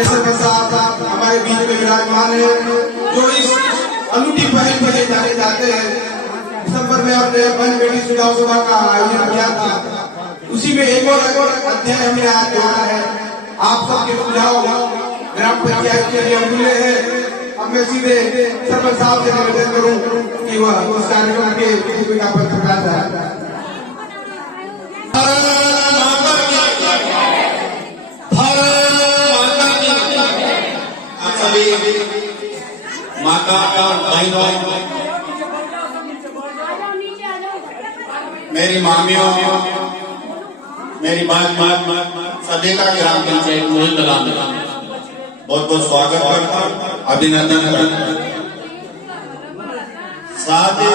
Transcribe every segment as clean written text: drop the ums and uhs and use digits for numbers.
माननीय सरपंच साहब हमारे बीच में विराजमान है, जो इस अनूठी पहल के लिए जाने जाते हैं। दिसंबर में हमने वन बेटी सुझाव सभा का आयोजन किया था, उसी में एक और अध्याय हमने आज जोड़ा है। आप सबके सुझाव ग्राम पंचायत के लिए अमूल्य है। अब मैं सीधे सरपंच साहब से निवेदन करूं कि वह उस कार्यक्रम के भूमिका पर प्रकाश डालें। माता और बहनों, मेरी मामियों, मेरी बात सभी का ग्राम पंचायत मोहितला में बहुत बहुत स्वागत करता हूँ, अभिनंदन करता हूँ। साथ ही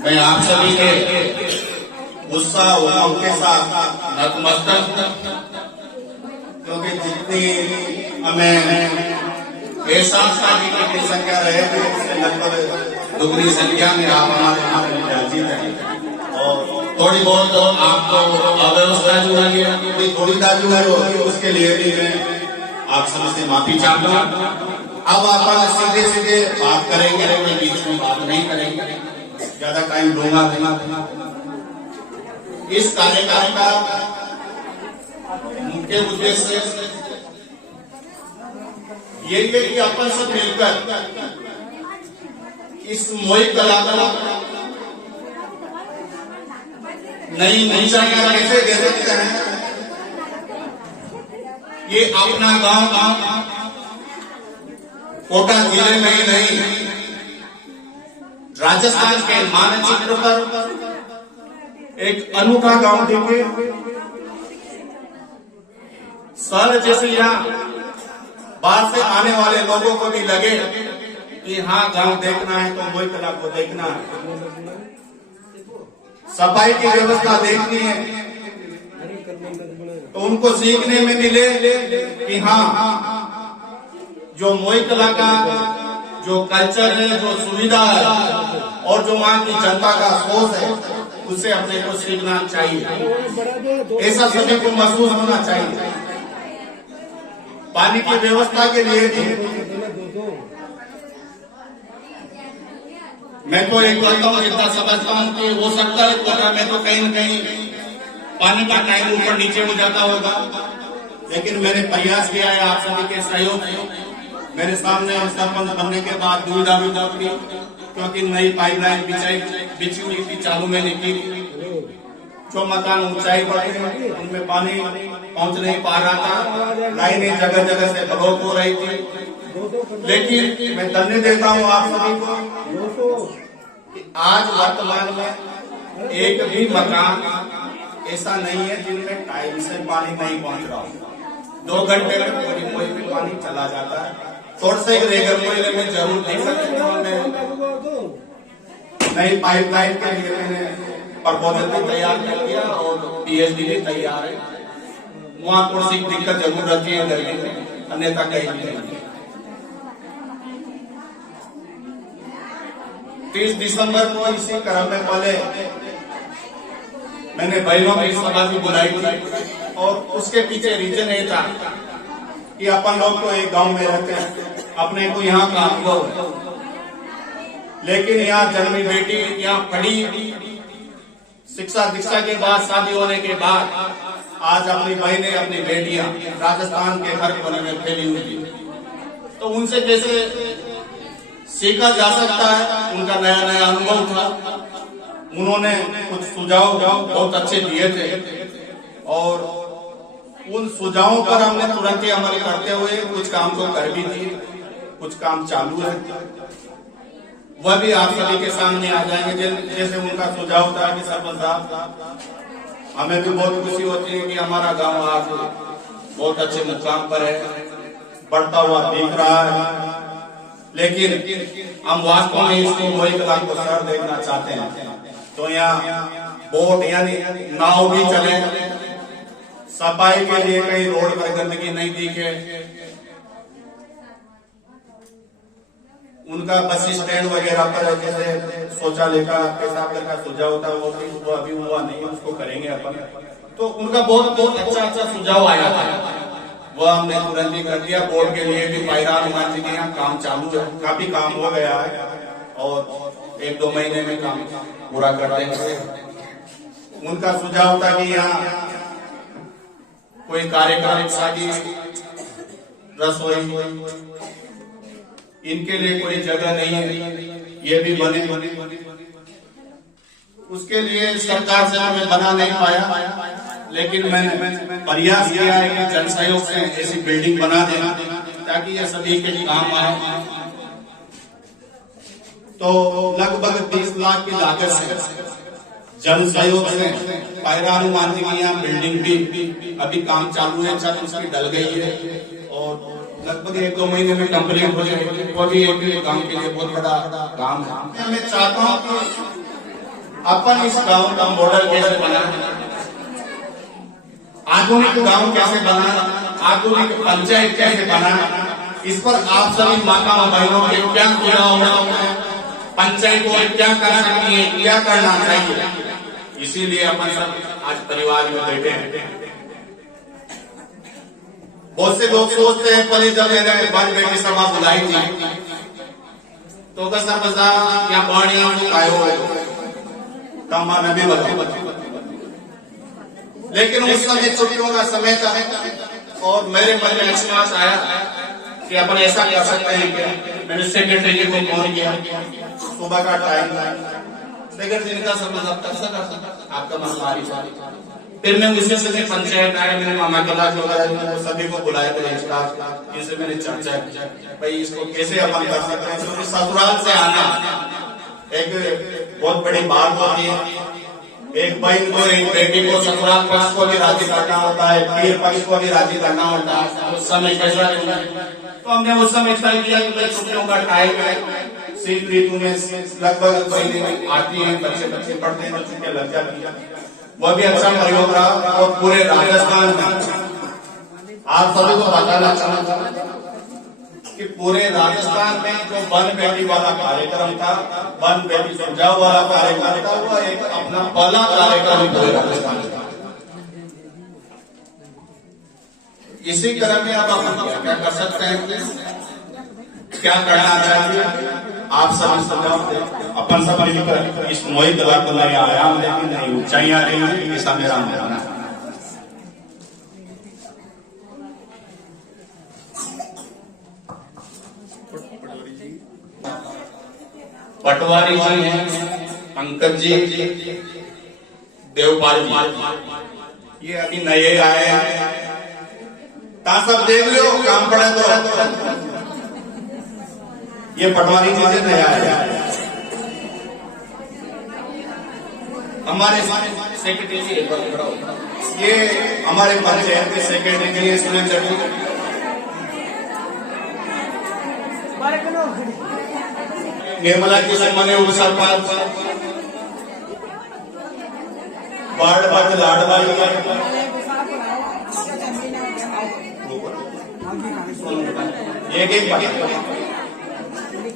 मैं आप सभी के उत्साह उमंग के साथ नतमस्तक, क्योंकि जितनी हमें ऐसा की संख्या रहे थे उससे लगभग दुगनी संख्या में आप हमारे यहाँ राजी रहे और थोड़ी बहुत आपको अव्यवस्था जो है कोई दुविधा जो है उसके लिए भी मैं आप सबसे माफी चाहता हूँ। अब आप सीधे सीधे बात करेंगे, कोई बीच में बात नहीं करेंगे, ज्यादा टाइम दूंगा नहीं। इस कार्यक्रम का मुख्य उद्देश्य ये है कि अपन सब मिलकर इस मोहित कला को नई ऊंचाइयां कैसे दे सकते हैं। ये अपना गांव कोटा जिले में ही नहीं, राजस्थान के मानचित्र पर एक अनूठा गांव देखे। शहर जैसे यहाँ बाहर से आने वाले लोगों को भी लगे कि हाँ गांव देखना है तो मोहित कला को देखना है, सफाई की व्यवस्था देखनी है, तो उनको सीखने में मिले कि हाँ जो मोहित कला का जो कल्चर है, जो सुविधा है और जो वहाँ की जनता का सोच है उसे अपने को सीखना चाहिए। ऐसा सभी को महसूस होना चाहिए। पानी की व्यवस्था के लिए भी मैं तो एक करता हूँ, जितना समझता हूँ कि हो सकता है कोटा में तो कहीं न कहीं पानी का टाइम ऊपर नीचे हो जाता होगा, लेकिन मैंने प्रयास किया है आप सभी के सहयोग से। मेरे सामने सरपंच बनने के बाद दुविधा भी थी, क्योंकि नई पाइपलाइन बिछी हुई थी, चालू मैंने की। जो मकान ऊंचाई पर थे उनमें पानी पहुंच नहीं पा रहा था, लाइनें जगह जगह से ब्लॉक हो रही थी। लेकिन मैं धन्य देता हूं आप सभी को कि आज वर्तमान में एक भी मकान ऐसा नहीं है जिनमें टाइम से पानी नहीं पहुंच रहा हो। 2 घंटे में कोई भी पानी चला जाता है। थोड़ा सा रेगर कोयले में जरूर देख सकते हैं। नई पाइपलाइन के लिए मैंने प्रपोजल भी तैयार कर दिया और पीएचडी भी तैयार है। वहाँ थोड़ी सी दिक्कत जरूर रहती है गर्मी में, अन्यथा कहीं नहीं। 30 दिसंबर को इसी क्रम में पहले मैंने बहनों की सभा भी बुलाई थी और उसके पीछे रीजन ये था कि अपन लोग तो एक गांव में रहते हैं, अपने को यहाँ का अनुभव है, लेकिन यहाँ जन्मी बेटी, यहाँ पढ़ी शिक्षा दीक्षा के बाद, शादी होने के बाद आज अपनी बहनें, अपनी बेटियां राजस्थान के हर कोने में फैली हुई थी। तो उनसे कैसे सीखा जा सकता है, उनका नया नया अनुभव था। उन्होंने कुछ सुझाव बहुत अच्छे दिए थे और उन सुझावों पर हमने तुरंत ही अमल करते हुए कुछ काम तो कर भी दिए, कुछ काम चालू है, वह भी आप सभी के सामने आ जाएंगे। जैसे उनका सुझाव था कि सरपंच साहब, हमें भी बहुत खुशी होती है कि हमारा गांव आज बहुत अच्छे मुकाम पर है, बढ़ता हुआ दिख रहा है, लेकिन हम वास्तव में इसको मोहित कला को सर देखना चाहते हैं। तो यहाँ बोट यानी नाव भी चले, सफाई के लिए कहीं रोड पर गंदगी नहीं दिखे, उनका बस स्टैंड वगैरह पर जैसे शौचालय का पेशाब का सुझाव होता है वो अभी हुआ नहीं, उसको करेंगे अपन। तो उनका बहुत अच्छा अच्छा सुझाव आया था। वो हमने तुरंत ही कर दिया। बोर्ड के लिए भी पायरा हनुमान जी के यहाँ काम चालू है, काफी काम हो गया है और 1-2 महीने में काम पूरा कर देंगे। उनका सुझाव था कि यहाँ कोई कार्यक्रम, शादी, रसोई, इनके लिए कोई जगह नहीं है, ये भी बने। उसके लिए सरकार से हमें बना नहीं पाया, लेकिन मैंने प्रयास किया है कि जन सहयोग से ऐसी बिल्डिंग बना देना ताकि ये सभी के काम आए। तो लगभग 20 लाख की लागत से जन सहयोग से पायरा हनुमान जी की यहाँ बिल्डिंग भी अभी काम चालू है, छत उसकी डल गई है और लगभग 1-2 महीने में कंप्लीट हो जाएगी। वो भी एक गांव के लिए बहुत बड़ा काम है। मैं चाहता हूँ कि अपन इस गांव का मॉडल कैसे बनाना, आधुनिक गांव कैसे बनाना, आधुनिक पंचायत कैसे बनाना, इस पर आप सभी माता बहनों के क्या सुझाव है, पंचायत को क्या कर सकती है, क्या करना चाहिए। इसीलिए अपन सब आज परिवार में बैठे हैं। बहुत से लोग सोचते हैं पहले जब मैंने वन बेटी सभा बुलाई थी तो कसर या पानी आयो कामा में भी बता, लेकिन उस समय छुट्टियों का समय था और मेरे मन में विश्वास आया कि अपन ऐसा कर सकते हैं कि मैंने सेक्रेटरी को फोन किया, सुबह का टाइम सेक्रेटरी का समय आपका मन। फिर मैं उसके से पंचायत आया, मेरे मामा कला सभी को बुलाया, मेरे स्टाफ, इनसे मैंने चर्चा की भाई इसको कैसे अपन कर सकते हैं। क्योंकि ससुराल से आना एक बहुत बड़ी बात होती है। एक बहन को, एक बेटी को ससुराल पक्ष को भी राजी करना होता है, पीर पक्ष को भी राजी करना होता है। उस समय कैसा तो हमने उस समय तय किया कि छुट्टियों का टाइम है, शीत ऋतु में लगभग महीने में आती है, बच्चे पढ़ते हैं, छुट्टियां लग जाती है। वह भी अच्छा प्रयोग रहा और पूरे राजस्थान में आप सभी को बताना चाहूंगा कि पूरे राजस्थान में जो वन बेटी वाला कार्यक्रम था, वन बेटी सुझाव वाला कार्यक्रम था, वो एक अपना पहला कार्यक्रम पूरे राजस्थान में था। इसी क्रम में अब हम क्या कर सकते हैं, क्या करना चाहिए, आप सब सुझाव दें। अपन सब मिलकर इस मोहित कला को नए आयाम देंगे, नई ऊंचाइयां देंगे, ऐसा मेरा मानना है। पटवारी जी हैं, पंकज जी, देवपाल जी, ये अभी नए आए हैं। ता सब देख लो, काम पड़े तो ये पटवारी जी से नया आया। हमारे सेक्रेटरी जी एक बार खड़ा हो, ये हमारे पंचायत के सेक्रेटरी के लिए सुनील चटू, निर्मला की मने उप सरपंच, वार्ड वार्ड लाडवाली, एक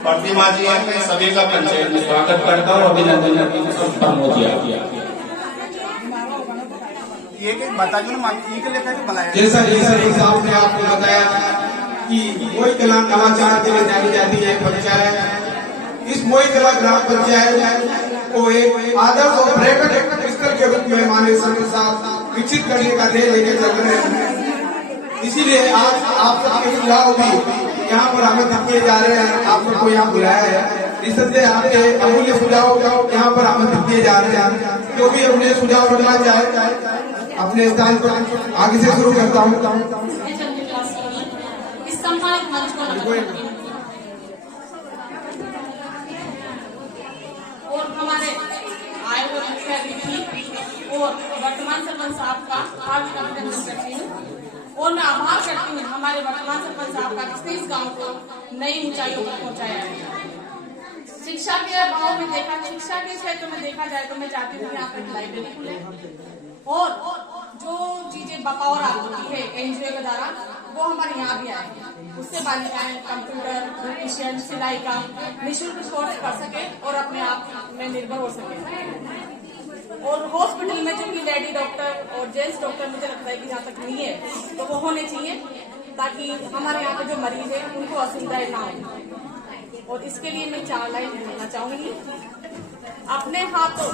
प्रतिमा जी है। मैं सभी का पंचायत में स्वागत करता हूँ, अभिनंदन करता हूँ। जैसा एक साहब ने आपको बताया कि मोई कला नवाचार के लिए जानी जाती है पंचायत। इस मोई कला ग्राम पंचायत को एक आदर्श और पर्यटक स्थल के रूप में माननीय के साथ विकसित करने का ध्येय लेके चल रहे हैं। इसीलिए आज आप सबके सुझाव भी यहाँ पर हमें दिए जा रहे हैं, आप सबको यहाँ बुलाया है। इस तरह से आपके अमूल्य सुझाव यहाँ पर हमें दिए जा रहे हैं। जो भी अमूल्य सुझाव रखना चाहे अपने स्थान पर आगे से शुरू करता हूँ। इस सम्मानित मंच को और हमारे आए हुए मुख्य अतिथि और वर्तमान सरपंच साहब का हार्दिक अभिनंदन करती हूँ और मैं आभार करती हूँ हमारे वर्तमान सरपंच साहब का जिसने इस गांव को नई ऊंचाइयों पर पहुंचाया है। शिक्षा के अभाव में शिक्षा के क्षेत्र में देखा जाए तो मैं चाहती हूँ यहाँ पर लाइब्रेरी खुले और जो चीजें बकौर आती है एनजीओ के द्वारा वो हमारे यहाँ भी आए, उससे बालिकाएं कंप्यूटर, ब्यूटिशियन, सिलाई का निःशुल्क कोर्स कर सके और अपने आप में निर्भर हो सके। और हॉस्पिटल में जो कि लेडी डॉक्टर और जेंट्स डॉक्टर मुझे लगता है कि जहाँ तक नहीं है तो वो होने चाहिए। ताकि हमारे यहाँ के जो मरीज है उनको असुविधाएं ना हो। और इसके लिए मैं 4 लाइन बोलना चाहूंगी। अपने हाथों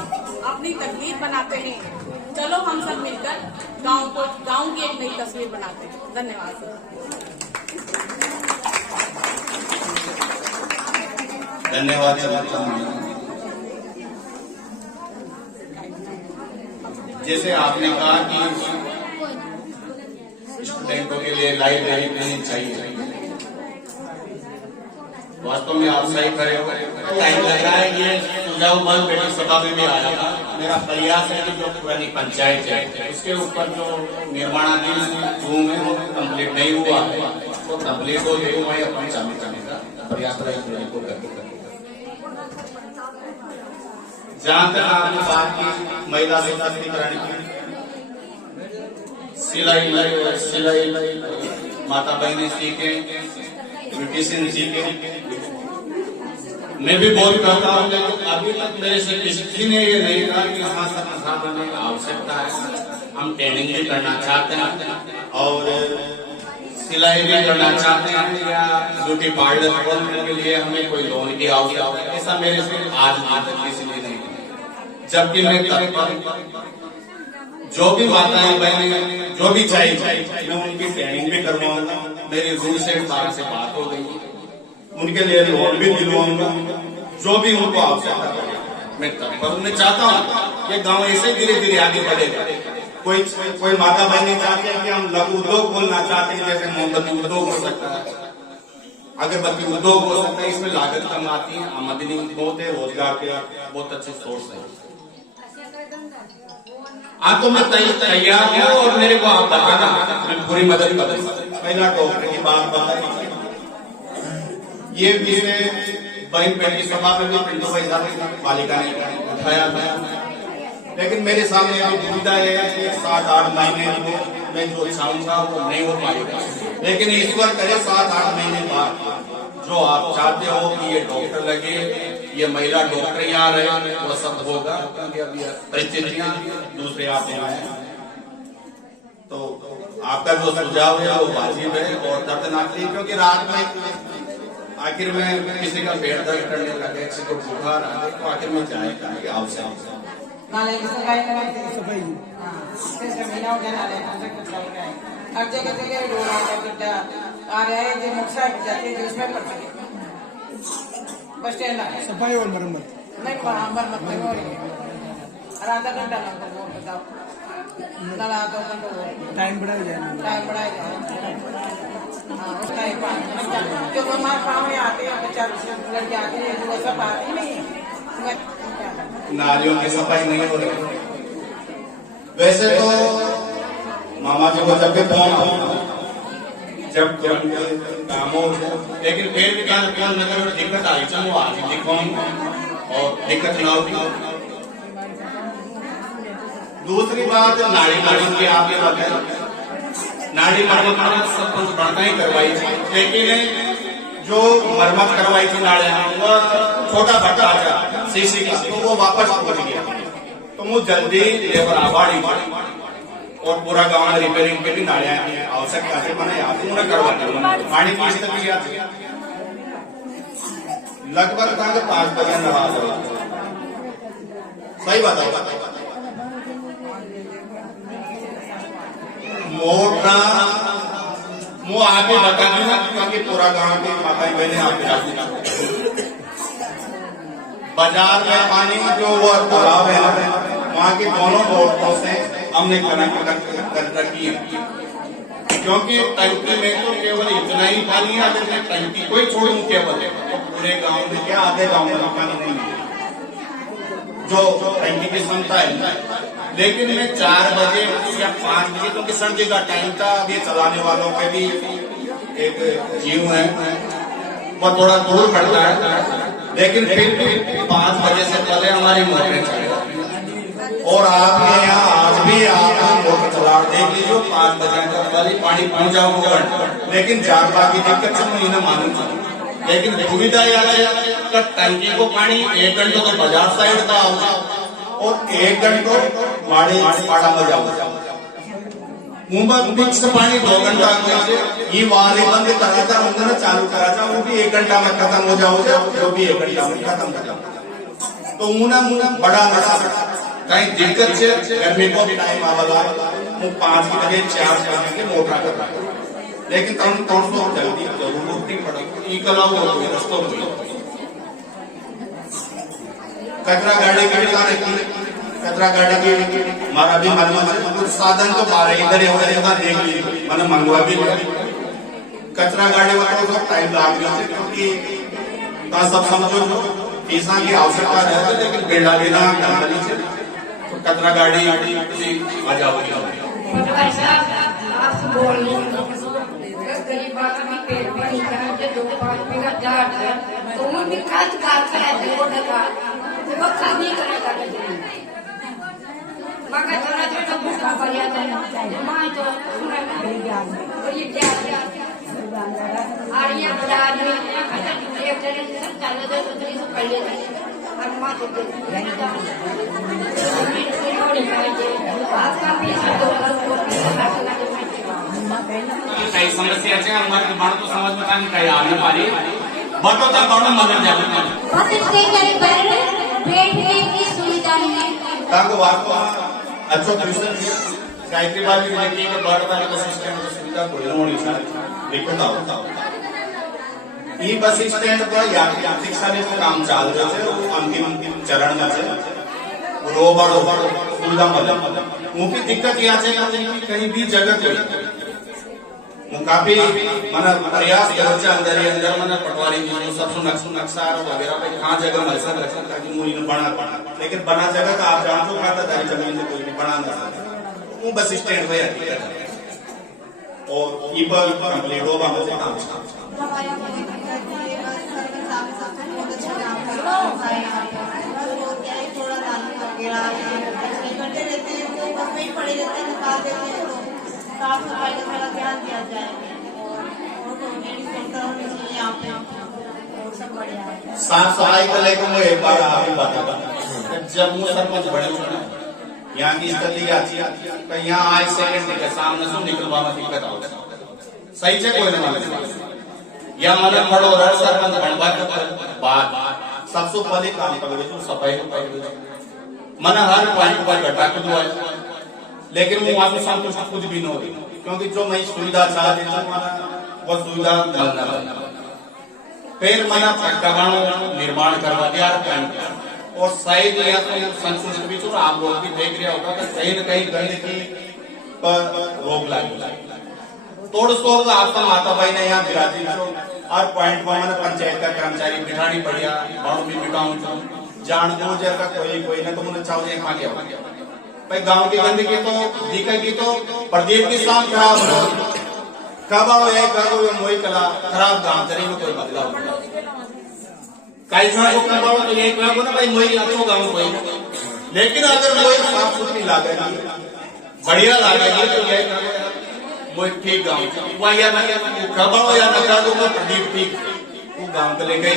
अपनी तकदीर बनाते हैं, चलो हम सब मिलकर गांव की एक नई तस्वीर बनाते हैं। धन्यवाद। धन्यवाद। जैसे आपने कहा कि स्टूडेंटों के लिए लाइब्रेरी होनी चाहिए, वास्तव में आप सही करे हो। टाइम लग रहा है। ये सुझाव बल बेटी सभा में भी आया था। मेरा प्रयास है कि जो पुरानी पंचायत है उसके ऊपर जो निर्माणाधीन रूम है वो कंप्लीट नहीं हुआ है, तो कंप्लीट हो गई वही अपन चालू करने का प्रयास को करते। जहाँ तक आपने बात की महिला सशक्तिकरण की, सिलाई माता बहनें सीखे, ब्यूटिशियन सीखे। मैं भी बहुत करता हूँ, लेकिन अभी तक मेरे से किसी ने ये नहीं कहा कि हाँ संसाधन की आवश्यकता है। हम ट्रेनिंग भी करना चाहते हैं और सिलाई भी करना चाहते हैं, या ब्यूटी पार्लर खोलने के लिए हमें कोई लोन की आवश्यकता है। ऐसा मेरे से आज तक किसी ने नहीं। जबकि मैं जो भी माताएं बहनें जो भी चाहिए मैं उनकी ट्रेनिंग भी करवाऊंगा। मेरी रूल से बात हो गई, उनके लिए लोन भी दिलवाऊंगा। जो भी उनको आवश्यकता है मैं तत्पर। मैं चाहता हूँ ये गांव ऐसे धीरे धीरे आगे बढ़ेगा। कोई माता बहनें चाहते हैं कि हम लघु उद्योग खोलना चाहते हैं, जैसे मोमबत्ती उद्योग हो सकता है, अगरबत्ती उद्योग हो सकता है। इसमें लागत कम आती है, आमदनी बहुत है, रोजगार के बहुत अच्छे सोर्स है। आप तो मैं तैयार हूँ और मेरे को आप बताना, मैं पूरी मदद करूंगा। पहला डॉक्टर की बात बताई, ये विषय बहन बेटी सभा में भी पिंडो भाई साहब बालिका ने उठाया था, लेकिन मेरे सामने अभी दुविधा है कि 7-8 महीने मैं जो चाहूंगा वो नहीं हो पाएगा। लेकिन ईश्वर करे 7-8 महीने बाद जो आप चाहते हो कि ये डॉक्टर लगे, ये महिला डॉक्टर यहाँ रहे, वो सब होगा। क्योंकि अभी परिस्थितियां दूसरे आते हैं, तो आपका जो सुझाव है वो वाजिब है और दर्दनाक है। क्योंकि रात में आखिर में किसी का पेट दर्द करने लगे, किसी को बुखार आ गया, तो आखिर में जाएगा आवश्यक हर जगह जगह रोड गड्ढा आ रहा है, जो मोटरसाइकिल जाते हैं जो उसमें पड़ सके। बस स्टैंड है, सफाई और मरम्मत नहीं, मरम्मत नहीं हो रही है। आधा घंटा लगता है, बताओ ना, 2 घंटे टाइम बढ़ाया जाए। हाँ, उसका एक बात जो हमारे गाँव में आते हैं, बच्चा लड़के आते हैं, वो सब आते नहीं है। नालियों की सफाई नहीं हो रही। वैसे तो मामा जी को जब भी जब काम हो, लेकिन फिर भी नगर दिक्कत आई चल वो आगे दिखाऊंगा और दिक्कत ना होगी। दूसरी बात नाड़ी की आपने बताया, नाड़ी सरपंच बढ़ता ही करवाई थी, लेकिन जो मरम्मत करवाई थी नाड़ियां वो छोटा बच्चा था सीसी का, तो वो वापस पहुंच गया। तो वो जल्दी लेबर आवाड़ी और पूरा गांव रिपेयरिंग के भी नाड़ियां आवश्यकता से मैंने उन्हें करवाते पानी की स्थिति आती है। लगभग 5 बजे नवाज सही बात है। मोटा वो आगे बता देना, क्योंकि पूरा गांव की माताएं बहने आगे बाजार में पानी जो वो तालाब है वहाँ के दोनों बोर्डों से हमने कनेक्ट रखी है। क्योंकि टंकी में तो केवल इतना ही पानी है, अगर मैं टंकी को ही छोड़ूं केवल तो पूरे गांव में क्या आधे गांव में पानी नहीं है जो टंकी की क्षमता है। लेकिन मैं 4 बजे या 5 बजे, क्योंकि सर्दी का टाइम था, अब ये चलाने वालों के भी एक जीव है, वो थोड़ा दूर पड़ता है, लेकिन फिर भी 5 बजे से पहले हमारी मोटरें चल जाती है। और आपके यहाँ आज भी आप मोटर चला देख लीजिए, 5 बजे तक वाली पानी पहुंचा होगा, लेकिन जानवा की दिक्कत से मैं इन्हें मालूम था। लेकिन सुविधा यह है टंकी को पानी 1 घंटे तो बाजार साइड का और 1 घंटे पाड़ा में जाओ मुंबई फिक्स पानी 2 घंटा ये वाले बंद करा था उन्होंने चालू करा था, वो भी 1 घंटा में खत्म हो जाओ, जो भी 1 घंटा में खत्म। तो उन्हें बड़ा नशा कहीं दिक्कत से गर्मी को भी टाइम आवाला 5 बजे 4 बजे के मोटा कर रहा है, लेकिन तुम 300 जल्दी जरूर नहीं पड़ेगी कलाओ रस्तों कचरा गाड़ी की कचरा गाड़ी की हमारा भी मालूम कुछ साधन तो पा रहे इधर देख लीजिए मैंने मंगवा भी कचरा गाड़ी वाले को टाइम लाग रहा है, क्योंकि सब समझो जो फीसा की आवश्यकता रहती है, लेकिन बेड़ा लेना से तो कचरा गाड़ी आ जाओगी। आपसे बोल गरीब बात भी पेट में नहीं करना जो 2-5 रुपये का तो वो भी खर्च करता है वो खर्च नहीं करेगा मगर थोड़ा थोड़ा भूखा पड़ जाता है माँ तो ये क्या आड़िया बाजार में एक तरह से सब चालू दे तो से कर लेते हैं और माँ तो आपका पैसा तो काही समस्याचे हमारे बाण तो समझ में नहीं काही आने पारी बटो तक बाण मदद जाते बस इसके लिए बैठने की सुविधा है ताको वास्तव अच्छो क्वेश्चन गायत्री बाजी की एक बड़ा बड़ा सिस्टम की सुविधा कोई होनी चाहिए। देखो ना ये बस स्टैंड पर यांत्रिक सारे काम चल रहे थे, अंतिम चरण में थे रोबड़ सुविधा मतलब मुख्य दिक्कत यह है कि कहीं भी जगह काफी मन प्रयास करो अंदर मन पटवारी सब नक्शा वगैरह पे कहाँ जगह मलसा रखा ताकि मुझे बना, लेकिन बना जगह का आप जानते हो खातादारी जमीन से कोई भी बना ना सकता, वो बस स्टैंड पे और ये पर कंप्लीट हो बाबू से काम साफ सफाई का थोड़ा ध्यान दिया जाए और लेडीज सेंटर होने चाहिए यहाँ पे और सब बढ़िया है। साफ सफाई को लेकर मैं एक बार आपको बताता, जब मुझे सरपंच बड़े होना यहाँ की स्थिति आती है यहाँ आए सेकंड के सामने से निकलवा में दिक्कत हो सही से कोई नहीं या मतलब खड़ो रहा सरपंच बनवा के बाद सबसे पहले काम कर सफाई को पहले मन हर पॉइंट पर घटा के दुआ, लेकिन वो वहां से संतुष्ट कुछ भी नहीं होगी, क्योंकि जो मैं सुविधा चाहती हूँ वो सुविधा मिलना फिर मैंने निर्माण करवा दिया और शायद या तो संतुष्ट भी तो आप लोग भी देख रहे होगा कि कहीं न कहीं गंदगी पर रोक लगी तोड़ सो आपका माता भाई ने यहाँ बिराजी और पॉइंट पर मैंने पंचायत का कर्मचारी बिठानी पड़िया बाणु भी बिठाऊं जान दो जगह कोई ना तो मुझे चाहो यहाँ क्या भाई गांव की गंदगी तो दिखेगी तो प्रदीप की शाम खराब हो कब आओ ये करो मोई कला खराब गांव चली में कोई बदलाव कई जगह को कब आओ तो ये कहो ना भाई मोई अच्छो गांव कोई, लेकिन अगर मोई साफ सुथरी लागेगी बढ़िया लागेगी तो ये मोई ठीक गांव वह या ना कब आओ या ना कहो तो प्रदीप ठीक गांव के लेके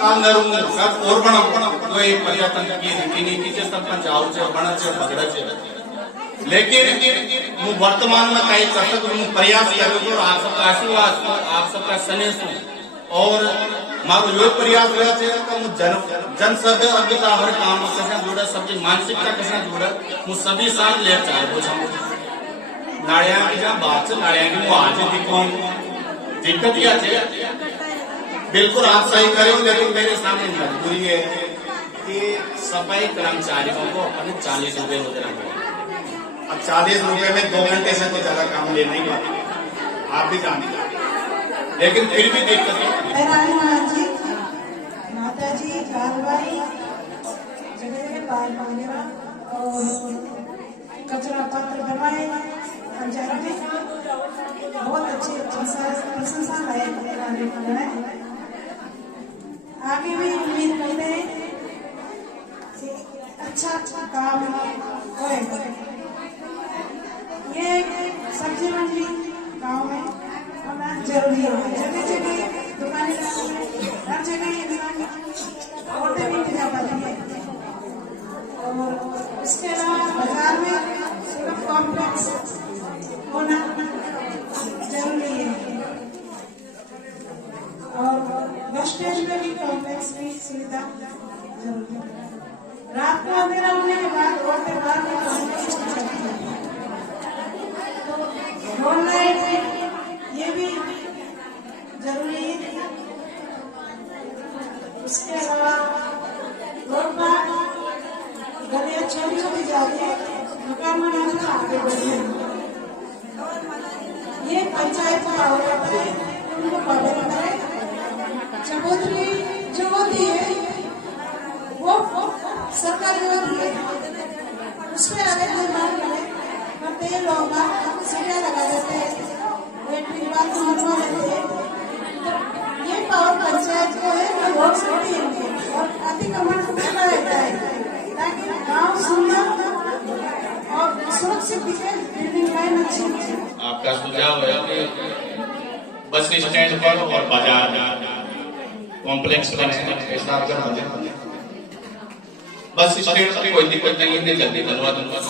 काम करूंगा सब और बना तो एक पर्यटन की नीति से सरपंच आओ से बना से भगड़ा से, लेकिन वो वर्तमान में कई कर सकूं प्रयास करूँ और आप सबका आशीर्वाद आप सबका स्नेह और मारो जो प्रयास रहते जन सब अभिता हर काम से जुड़ा सबकी मानसिकता के साथ जुड़ा वो सभी साथ ले चार हो नाड़िया की जहाँ बात से नाड़िया की वो आज दिखाऊंगा दिक्कत यह है बिल्कुल आप सही करें, लेकिन मेरे सामने मजबूरी है कि सफाई कर्मचारियों को अपने 40 रुपए हो देना। अब 40 रुपए में 2 घंटे से तो ज्यादा काम ले नहीं पाते आप भी जानते, लेकिन फिर भी दिक्कत है। माता जी कार्रवाई और कचरा पात्र बनवाए पंचायत में बहुत अच्छी प्रशंसा है। आगे भी उम्मीद करते हैं अच्छा काम होगा। ये सब्जी मंडी गांव में होना जरूरी है, जगह जगह दुकानें हर जगह औरतें भी जा पाती है और इसके अलावा बाजार में कॉम्प्लेक्स होना सुविधा जरूर है। रात को अंधेरा होने के बाद औरतें बाहर ये भी जरूरी है। उसके अलावा लोग गलियां छोटी छोटी जाके मकान बनाने में आगे बढ़े हैं। ये पंचायत का होता है, उनको पता है। चबूतरी जो होती है वो सरकारी होती है, उसमें अगर निर्माण करते हैं लोग सीढ़ियाँ लगा देते हैं, बनवा लेते हैं। ये पावर पंचायत को है वो लोग सकती है और अतिक्रमण करना रहता है ताकि गांव सुंदर और सुरक्षित दिखे, बिल्डिंग लाइन अच्छी दिखे। आपका सुझाव है कि बस स्टैंड पर और बाजार कॉम्प्लेक्स ऐसा आप कर दें। बस स्टैंड पर कोई दिक्कत नहीं है, जल्दी बनवा दूंगा।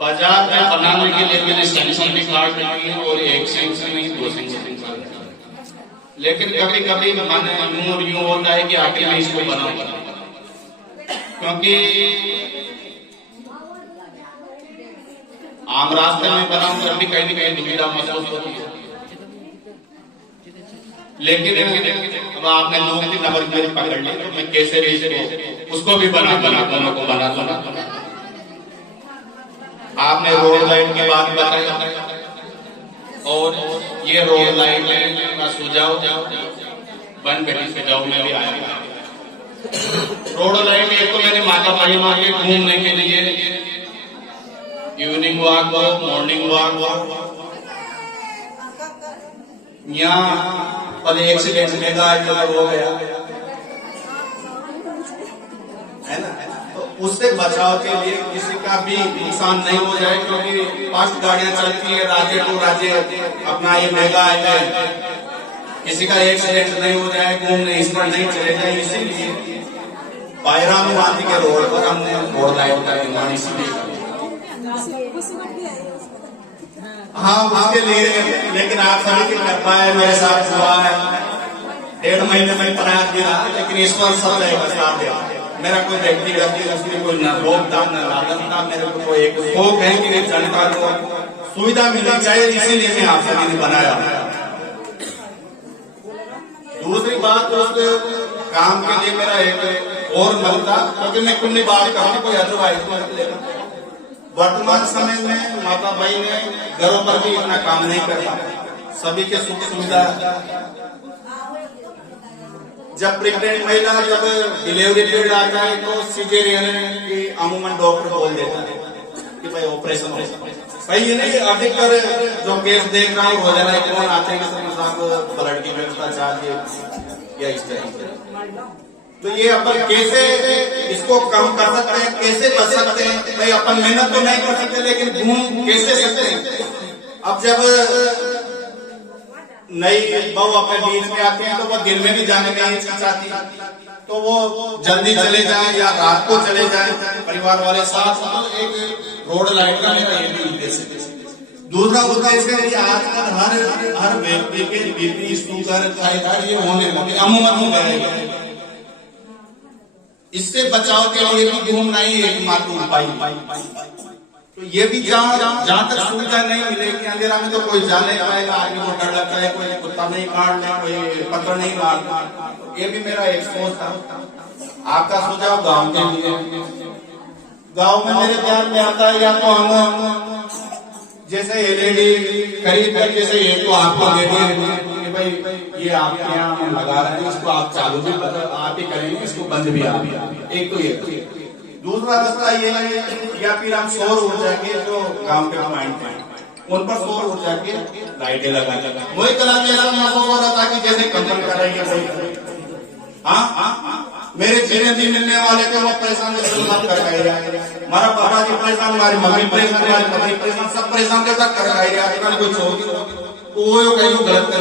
बाजार में बनाने के लिए मैंने सैंक्शन भी कार्ड रखी है और एक सैंक्शन नहीं 2 सैंक्शन कार्ड। लेकिन कभी कभी मन यूं होता है कि आखिर में इसको बनाऊंगा, क्योंकि आम रास्ते में बनाऊं जब भी कहीं न कहीं दुविधा महसूस होती है। लेकिन अब आपने लोगों की नंबर पकड़ ली तो मैं कैसे भी उसको भी बना दोनों को बना। आपने रोड लाइट की बात बताई और ये रोड लाइट का सुझाव बन बेटी सुझाव में भी आया। रोड लाइट एक तो मैंने माता महिमा के घूमने के लिए इवनिंग वॉक हो, मॉर्निंग वॉक हो, यहाँ पर एक्सीडेंट मेगा हो गया है ना, तो उससे बचाव के लिए किसी का भी नुकसान नहीं हो जाए, क्योंकि फास्ट गाड़ियां चलती है राज्य टू राज्य अपना ये मेगा है, किसी का एक्सीडेंट नहीं हो जाए, घूमने इस पर नहीं चले जाए, इसीलिए पायराम वादी के रोड पर हमने रोड लाइट का निर्माण इसीलिए। हाँ उसके लिए, लेकिन आप सभी की कृपा है, मेरे साथ हुआ है 1.5 महीने में प्रयास किया, लेकिन ईश्वर सब रहेगा साथ दिया। मेरा कोई व्यक्तिगत उसमें कोई न रोक था न लालच था, मेरे को एक शौक है कि जनता को सुविधा मिलनी चाहिए, इसीलिए मैं आप सभी ने बनाया। दूसरी बात उस काम के लिए मेरा एक और मन था, क्योंकि मैं कुछ नहीं बात करूँ कोई अदरवाइज। वर्तमान समय में माता भाई ने घरों पर भी इतना काम नहीं करता, सभी के सुख सुविधा। जब प्रेग्नेंट महिला जब डिलीवरी पीरियड आता है तो सिजेरियन की अमूमन डॉक्टर बोल देता है कि भाई ऑपरेशन हो। सही है नहीं, अधिकतर जो केस देख रहा हूँ रोजाना कौन आते हैं कि साहब ब्लड की व्यवस्था चाहिए या इस तरह से। तो ये अपन कैसे इसको कम कर सकते हैं, कैसे बच सकते हैं? भाई अपन मेहनत तो नहीं कर सकते, लेकिन घूम कैसे सकते हैं? अब जब नई बहू अपने बीच में आते हैं तो वो दिन में भी जाने का इच्छा चाहती, तो वो जल्दी चले जाए या रात को चले जाए परिवार वाले साथ। तो एक रोड लाइट का मेरा ये भी उद्देश्य। दूसरा उद्देश्य है कि आजकल हर व्यक्ति के बीपी शुगर थायराइड ये होने लगे, अमूमन हो गए। इससे बचाव के लिए भी घूमना ही एकमात्र उपाय। तो ये भी जहाँ तक सुविधा नहीं मिलेगी अंधेरा में तो कोई जा नहीं पाएगा, आदमी को डर लगता है, कोई कुत्ता नहीं काट ले, कोई पत्थर नहीं मारना। ये भी मेरा एक सोच था। आपका सुझाव गांव के लिए, गांव में मेरे ध्यान में आता है या तो हम जैसे एलईडी खरीद कर जैसे ये तो आपको दे दें, भाई ये आपके यहाँ लगा रहे हैं, इसको आप चालू भी आप ही करेंगे, इसको बंद भी आप। एक तो ये दूसरा रास्ता ये है, या फिर हम सौर ऊर्जा के जो गांव के पॉइंट हैं उन पर सौर ऊर्जा के लाइटें लगा देंगे। वही कला मेरा महसूस हो रहा था कि जैसे कंपनी कर रही है। हाँ मेरे जीने जी मिलने वाले को वो परेशान कर रहे, हमारा पापा जी परेशान, हमारी मम्मी परेशान, हमारी पत्नी परेशान, सब परेशान के साथ कर रहे। कोई वो कहीं गलत कर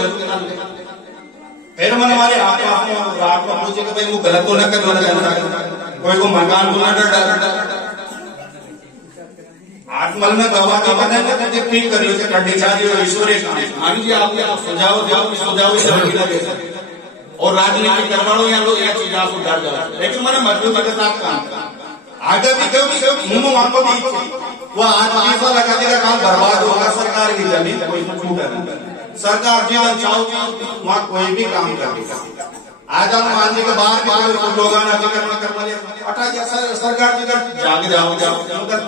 फिर मैंने हमारे आप में पूछे कि भाई वो गलत तो न कर, कोई को मकान को न डर आत्मल में गवा का बनेगा तो ठीक करिए करनी चाहिए। ईश्वरीय काम जी आपने सुझाव दिया, सुझाव से लगे और राजनीति करवाड़ो या लोग या चीज आपको डर जाओ, लेकिन मैंने मजबूती के साथ काम आगे भी कभी मुंह आपको वो आज पैसा लगा देगा, काम बर्बाद होगा, सरकार की जमीन कोई छूट है, सरकार जीवन चाहोगी वहां कोई भी काम कर देगा। आज हम मान के बाहर लोग सरकार जी जाग जाओ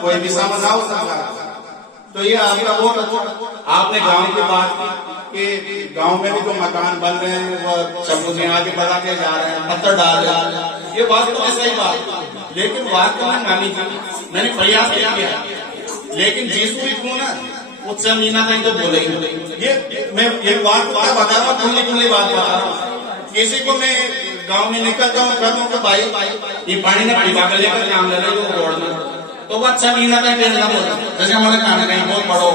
कोई भी समझ आओ सरकार। तो ये आपका बहुत अच्छा, आपने गांव की बात की कि गांव में भी जो मकान बन रहे हैं वो चबूतरे आगे बढ़ा के जा रहे हैं, पत्थर डाल रहे हैं, ये बात तो सही बात, लेकिन बात तो नानी जी मैंने प्रयास किया, लेकिन जिसको भी क्यों ना उच्च मीना का तो बोले ये मैं एक बात क्या बता रहा हूँ, खुली बात बता रहा हूँ। किसी को मैं गांव में निकल जाऊँ कहूँ कि भाई ये पानी ना पीवा कर लेकर काम ले रहे हो रोड में, तो वो अच्छा मीना का टेंशन बोला जैसे हमारे खाने कहीं बहुत बड़ो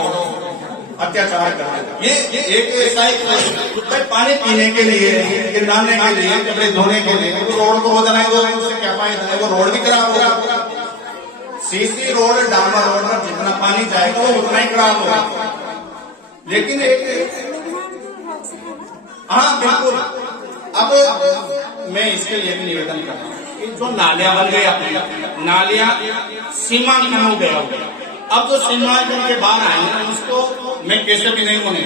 अत्याचार कर रहे। ये एक ऐसा एक पानी पीने के लिए, नहाने के लिए, कपड़े धोने के लिए, तो रोड को रोजाना उससे क्या फायदा है, वो रोड भी खराब होगा। सीसी रोड डामर रोड पर जितना पानी जाएगा वो उतना ही खराब होगा। लेकिन हाँ बिल्कुल, अब मैं इसके लिए भी निवेदन कर रहा हूँ, जो नालियां बन गई अपनी नालियां सीमांकन हो गया, अब जो सीमांकन के बाहर आए हैं उसको मैं कैसे भी नहीं होने,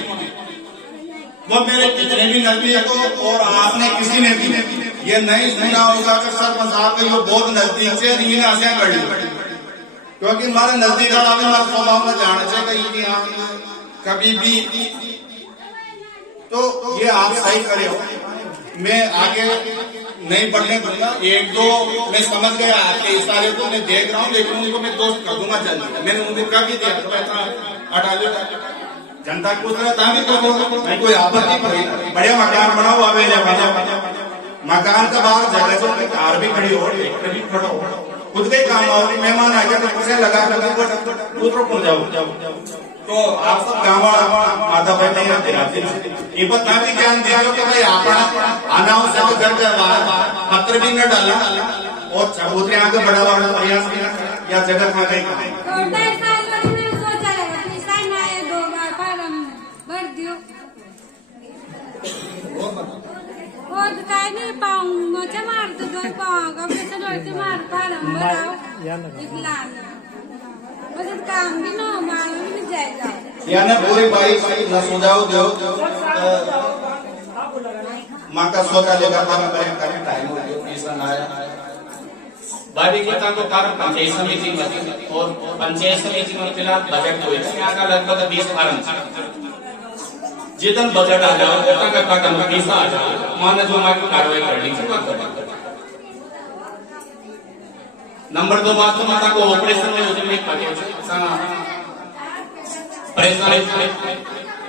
वो मेरे कितने भी नजदीक हो और आपने किसी ने भी ये नहीं सुना होगा कि सरपंच साहब का बहुत नजदीक से रीना से कड़ी, क्योंकि हमारे नजदीक स्वभाव में जानना चाहिए कभी भी, तो ये आप सही करे हो। मैं आगे नहीं बढ़ने दूंगा, एक दो मैं समझ गया आपके इशारे को मैं देख रहा हूँ, लेकिन उनको मैं दोस्त कर दूंगा जल्दी। मैंने उनको कह भी दिया हटा लो, जनता पूछ रहा था मैं कोई आपत्ति नहीं, बढ़िया मकान बनाओ, अवेलेबल मकान के बाहर जगह से कार भी खड़ी हो, ट्रैक्टर भी खड़ा हो, खुद के काम आओ, मेहमान आ गया तो पैसे लगा दूसरों को जाओ। तो आप सब गाँव माता बहने ये बता भी ध्यान दे कि भाई अनावश्यक घर के बाहर पत्र भी न डाला और चबूतरे आगे बढ़ावा प्रयास किया या जगह खा गई। काय नाही पाऊंच्या मारतो दोन पाऊंगा पैसे डोळते मार फारम बराव इकला बस काम भी ना मार भी जाएगा याना पूरी बाई न सुझाव दो मां का स्वतः लेकर काम टाइम हो गया, पैसा ना आया बाड़ी के काम को कारण पंचायत समिति में और पंचायत समिति में फिलहाल बजट हुए यहाँ का लगभग 20 फॉर्म जितन बजट आ जाओ उतना का पैसा आ जाओ माने जो हमारी कार्रवाई करनी चाहिए। नंबर 2 बात तो माता को ऑपरेशन में उसमें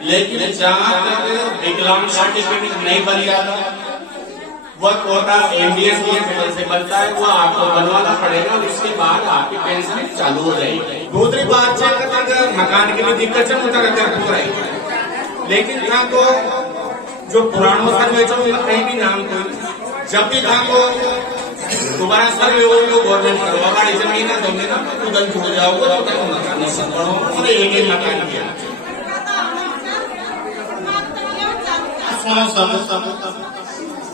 लेकिन जहाँ तक विकलांग सर्टिफिकेट नहीं बन जाता वह कोटा एमडीएस से बनता है, वो आपको बनवाना पड़ेगा, उसके बाद आपकी पेंशन चालू हो जाएगी। दूसरी बात मकान की भी दिक्कत है, लेकिन था को जो पुरानों सर्वे कहीं भी नाम को जब भी था को दोबारा सर्वे हो तो गवर्नमेंट करवा गाड़ी जमीन है दोगे ना तो दल छूट जाओगे तो एक एक मकान किया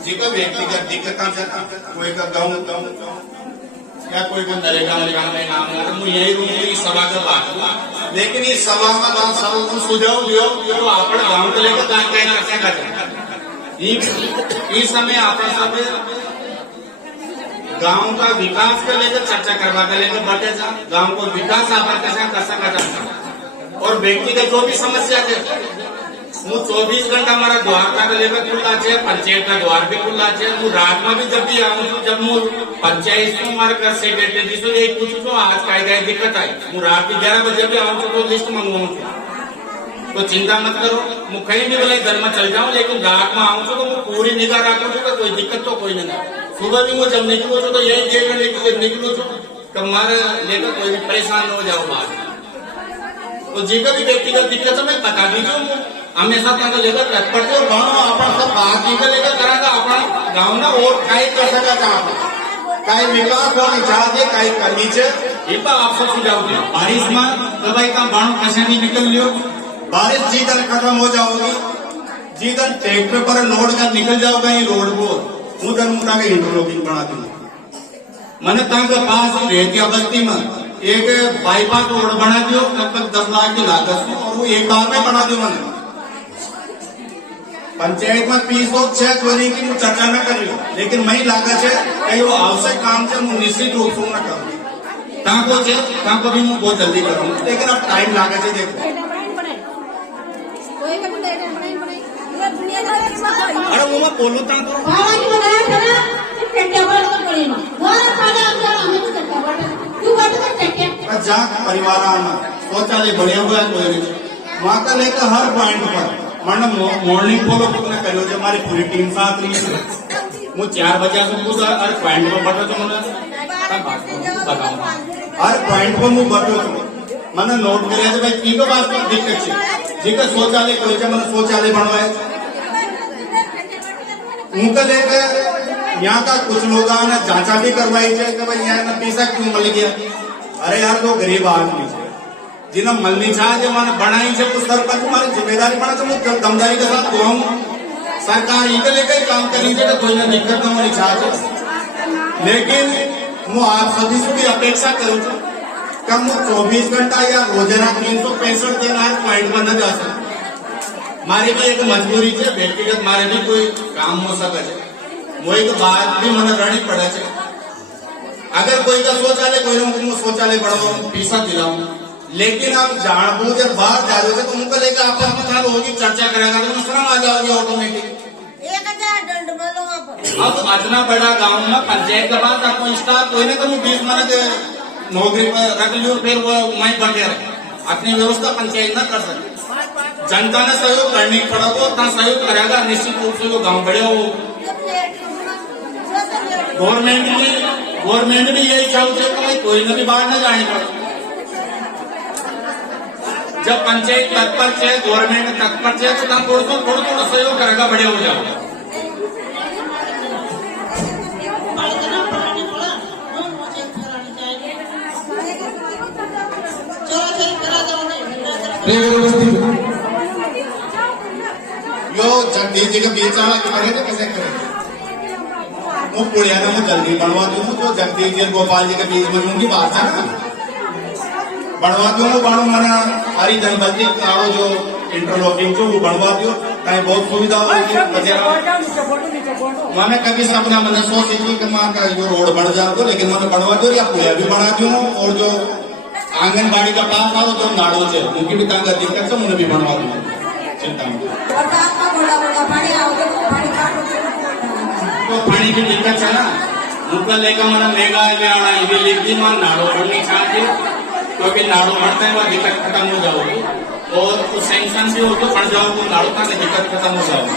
जी का व्यक्तिगत दिक्कत कोई का गाँव या कोई को नरेगा में नाम यही सभा का बात, लेकिन इस सभा में बात सब सुझाव दियो तो आप गाँव को लेकर काम कहना अच्छा करते इस समय आप सब गाँव का विकास को लेकर चर्चा करवा कर लेकर बढ़ते जा गाँव को विकास आप कैसा कर सकता और व्यक्तिगत जो भी समस्या है वो 24 घंटा हमारा द्वार का लेकर खुला है, पंचायत का द्वार भी खुला है। वो रात में भी जब भी आऊँ जब मैं पंचायत को हमारे घर सेक्रेटरी जी से यही पूछू तो आज का दिक्कत आई वो रात के 11 बजे भी आऊँ तो लिस्ट मंगवाऊँ तो चिंता मत करो, मैं कहीं भी बोले घर में चल जाऊँ, लेकिन रात में आऊँ तो मैं पूरी निगाह रखूँ तो कोई दिक्कत तो कोई नहीं। सुबह भी वो जब निकलो तो यही निकलो तो हमारे लेकर कोई भी परेशान हो जाओ बात तो जी का भी व्यक्तिगत दिक्कत है मैं बता दीजिए हमेशा तक लेकर तत्पर और गाँव अपन सब बात जी का लेकर करा अपन गाँव ना और कई कर सका चाहता कई विकास होनी चाहते कई करनी चाहिए आप सब सुझाव दिया बारिश में तो भाई का बाणु कैसे नहीं निकल लियो बारिश जीतन खत्म हो जाओगी जिधर ट्रैक्टर पर लोड का निकल जाओ कहीं रोड को उधर मुटा के इंटरलॉकिंग बना दूंगा। मैंने तंग पास रहती बस्ती में एक बाईपास रोड बना दियो लगभग 10 लाख की लागत में, और वो एक बार में बना दियो। मैंने पंचायत में फीस और 6 चोरी की चर्चा न करियो, लेकिन मई लागत है कहीं वो आवश्यक काम से निश्चित रूप से न करूँ को भी मैं बहुत जल्दी करूँ, लेकिन अब टाइम लागत है। देखो अरे वो मैं बोलो जहाँ परिवार शौचालय बने हुए है कोई वहां का लेकर हर पॉइंट पर मतलब मॉर्निंग फॉलो कितना करो जो हमारी पूरी टीम साथ रही है। वो 4 बजे से पूरा हर पॉइंट पर बढ़ो तो मैंने बताऊँ हर पॉइंट पर मुझे बढ़ो तो मैंने नोट करे भाई की को बात पर दिक्कत है जिनका शौचालय कोई मैंने शौचालय बनवाए उनका लेकर यहाँ का कुछ लोग ने जांचा भी करवाई है कि भाई यहाँ ना पैसा क्यों मिल गया। अरे यार वो गरीब आदमी है जिन्हें मलनी चाह जो मैंने बनाई है कुछ सरपंच हमारी जिम्मेदारी बना तो मैं दमदारी के साथ कहूँ सरकार इधर लेकर काम करेंगे तो कोई ना दिक्कत न होनी चाहिए। लेकिन मैं आप सभी से भी अपेक्षा करूँ कम 24 घंटा या रोजाना 365 दिन हर पॉइंट पर न जा सकते। हमारी भी एक मजबूरी है व्यक्तिगत हमारे भी कोई काम हो सके वो एक बात भी मन रही पड़े है। अगर कोई का शौचालय कोई शौचालय बढ़ाओ पैसा दिलाऊ, लेकिन आप जानबूझ बाहर जा रहे हो तो उनको लेकर आपस में चालू होगी चर्चा करेगा तो शर्म आ जाओगी ऑटोमेटिक। अब इतना बड़ा गांव में पंचायत के बाद आपको स्टाफ कोई ना कोई 20 महीने के नौकरी पर रख लियो फिर वो वहीं बैठे रहे अपनी व्यवस्था पंचायत न कर सकते। जनता ने सहयोग करने पड़ा वो उतना सहयोग करेगा निश्चित रूप से वो गाँव बढ़े हो। गवर्नमेंट भी यही चाहते कि कोई ना भी बाहर न जाने पड़े। जब पंचायत तत्पर है गवर्नमेंट तत्पर है तो थोड़ा सहयोग करेगा बढ़िया हो जाओ। यो जगदीश जी के बीच करे तो कैसे करे वो पुड़िया ने मैं जल्दी बनवा दूँ तो जगदीश जी गोपाल जी के बीच में उनकी बात है ना बनवा दूँ बाणो मना हरी जनबंदी काड़ो जो इंटरलॉकिंग जो वो बनवा दो कहीं बहुत सुविधा मैंने कभी सपना मैंने सोची थी कि माँ का जो रोड बन जाओ लेकिन मैंने बनवा दो या पुलिया भी बना दूँ और जो आंगनबाड़ी का पास आओ जो नाड़ो से उनकी भी तंग दिक्कत है उन्हें भी बनवा दूँ चिंता में। तो पानी की दिक्कत है ना उनका लेकर मैंने मेघालय आना ये लिख दी मैं नाड़ो बढ़नी चाहिए क्योंकि नाड़ो बढ़ते हैं वह दिक्कत खत्म हो जाओगी और कुछ सैंक्शन भी हो तो बढ़ जाओ तो नाड़ो का दिक्कत खत्म हो जाओगी।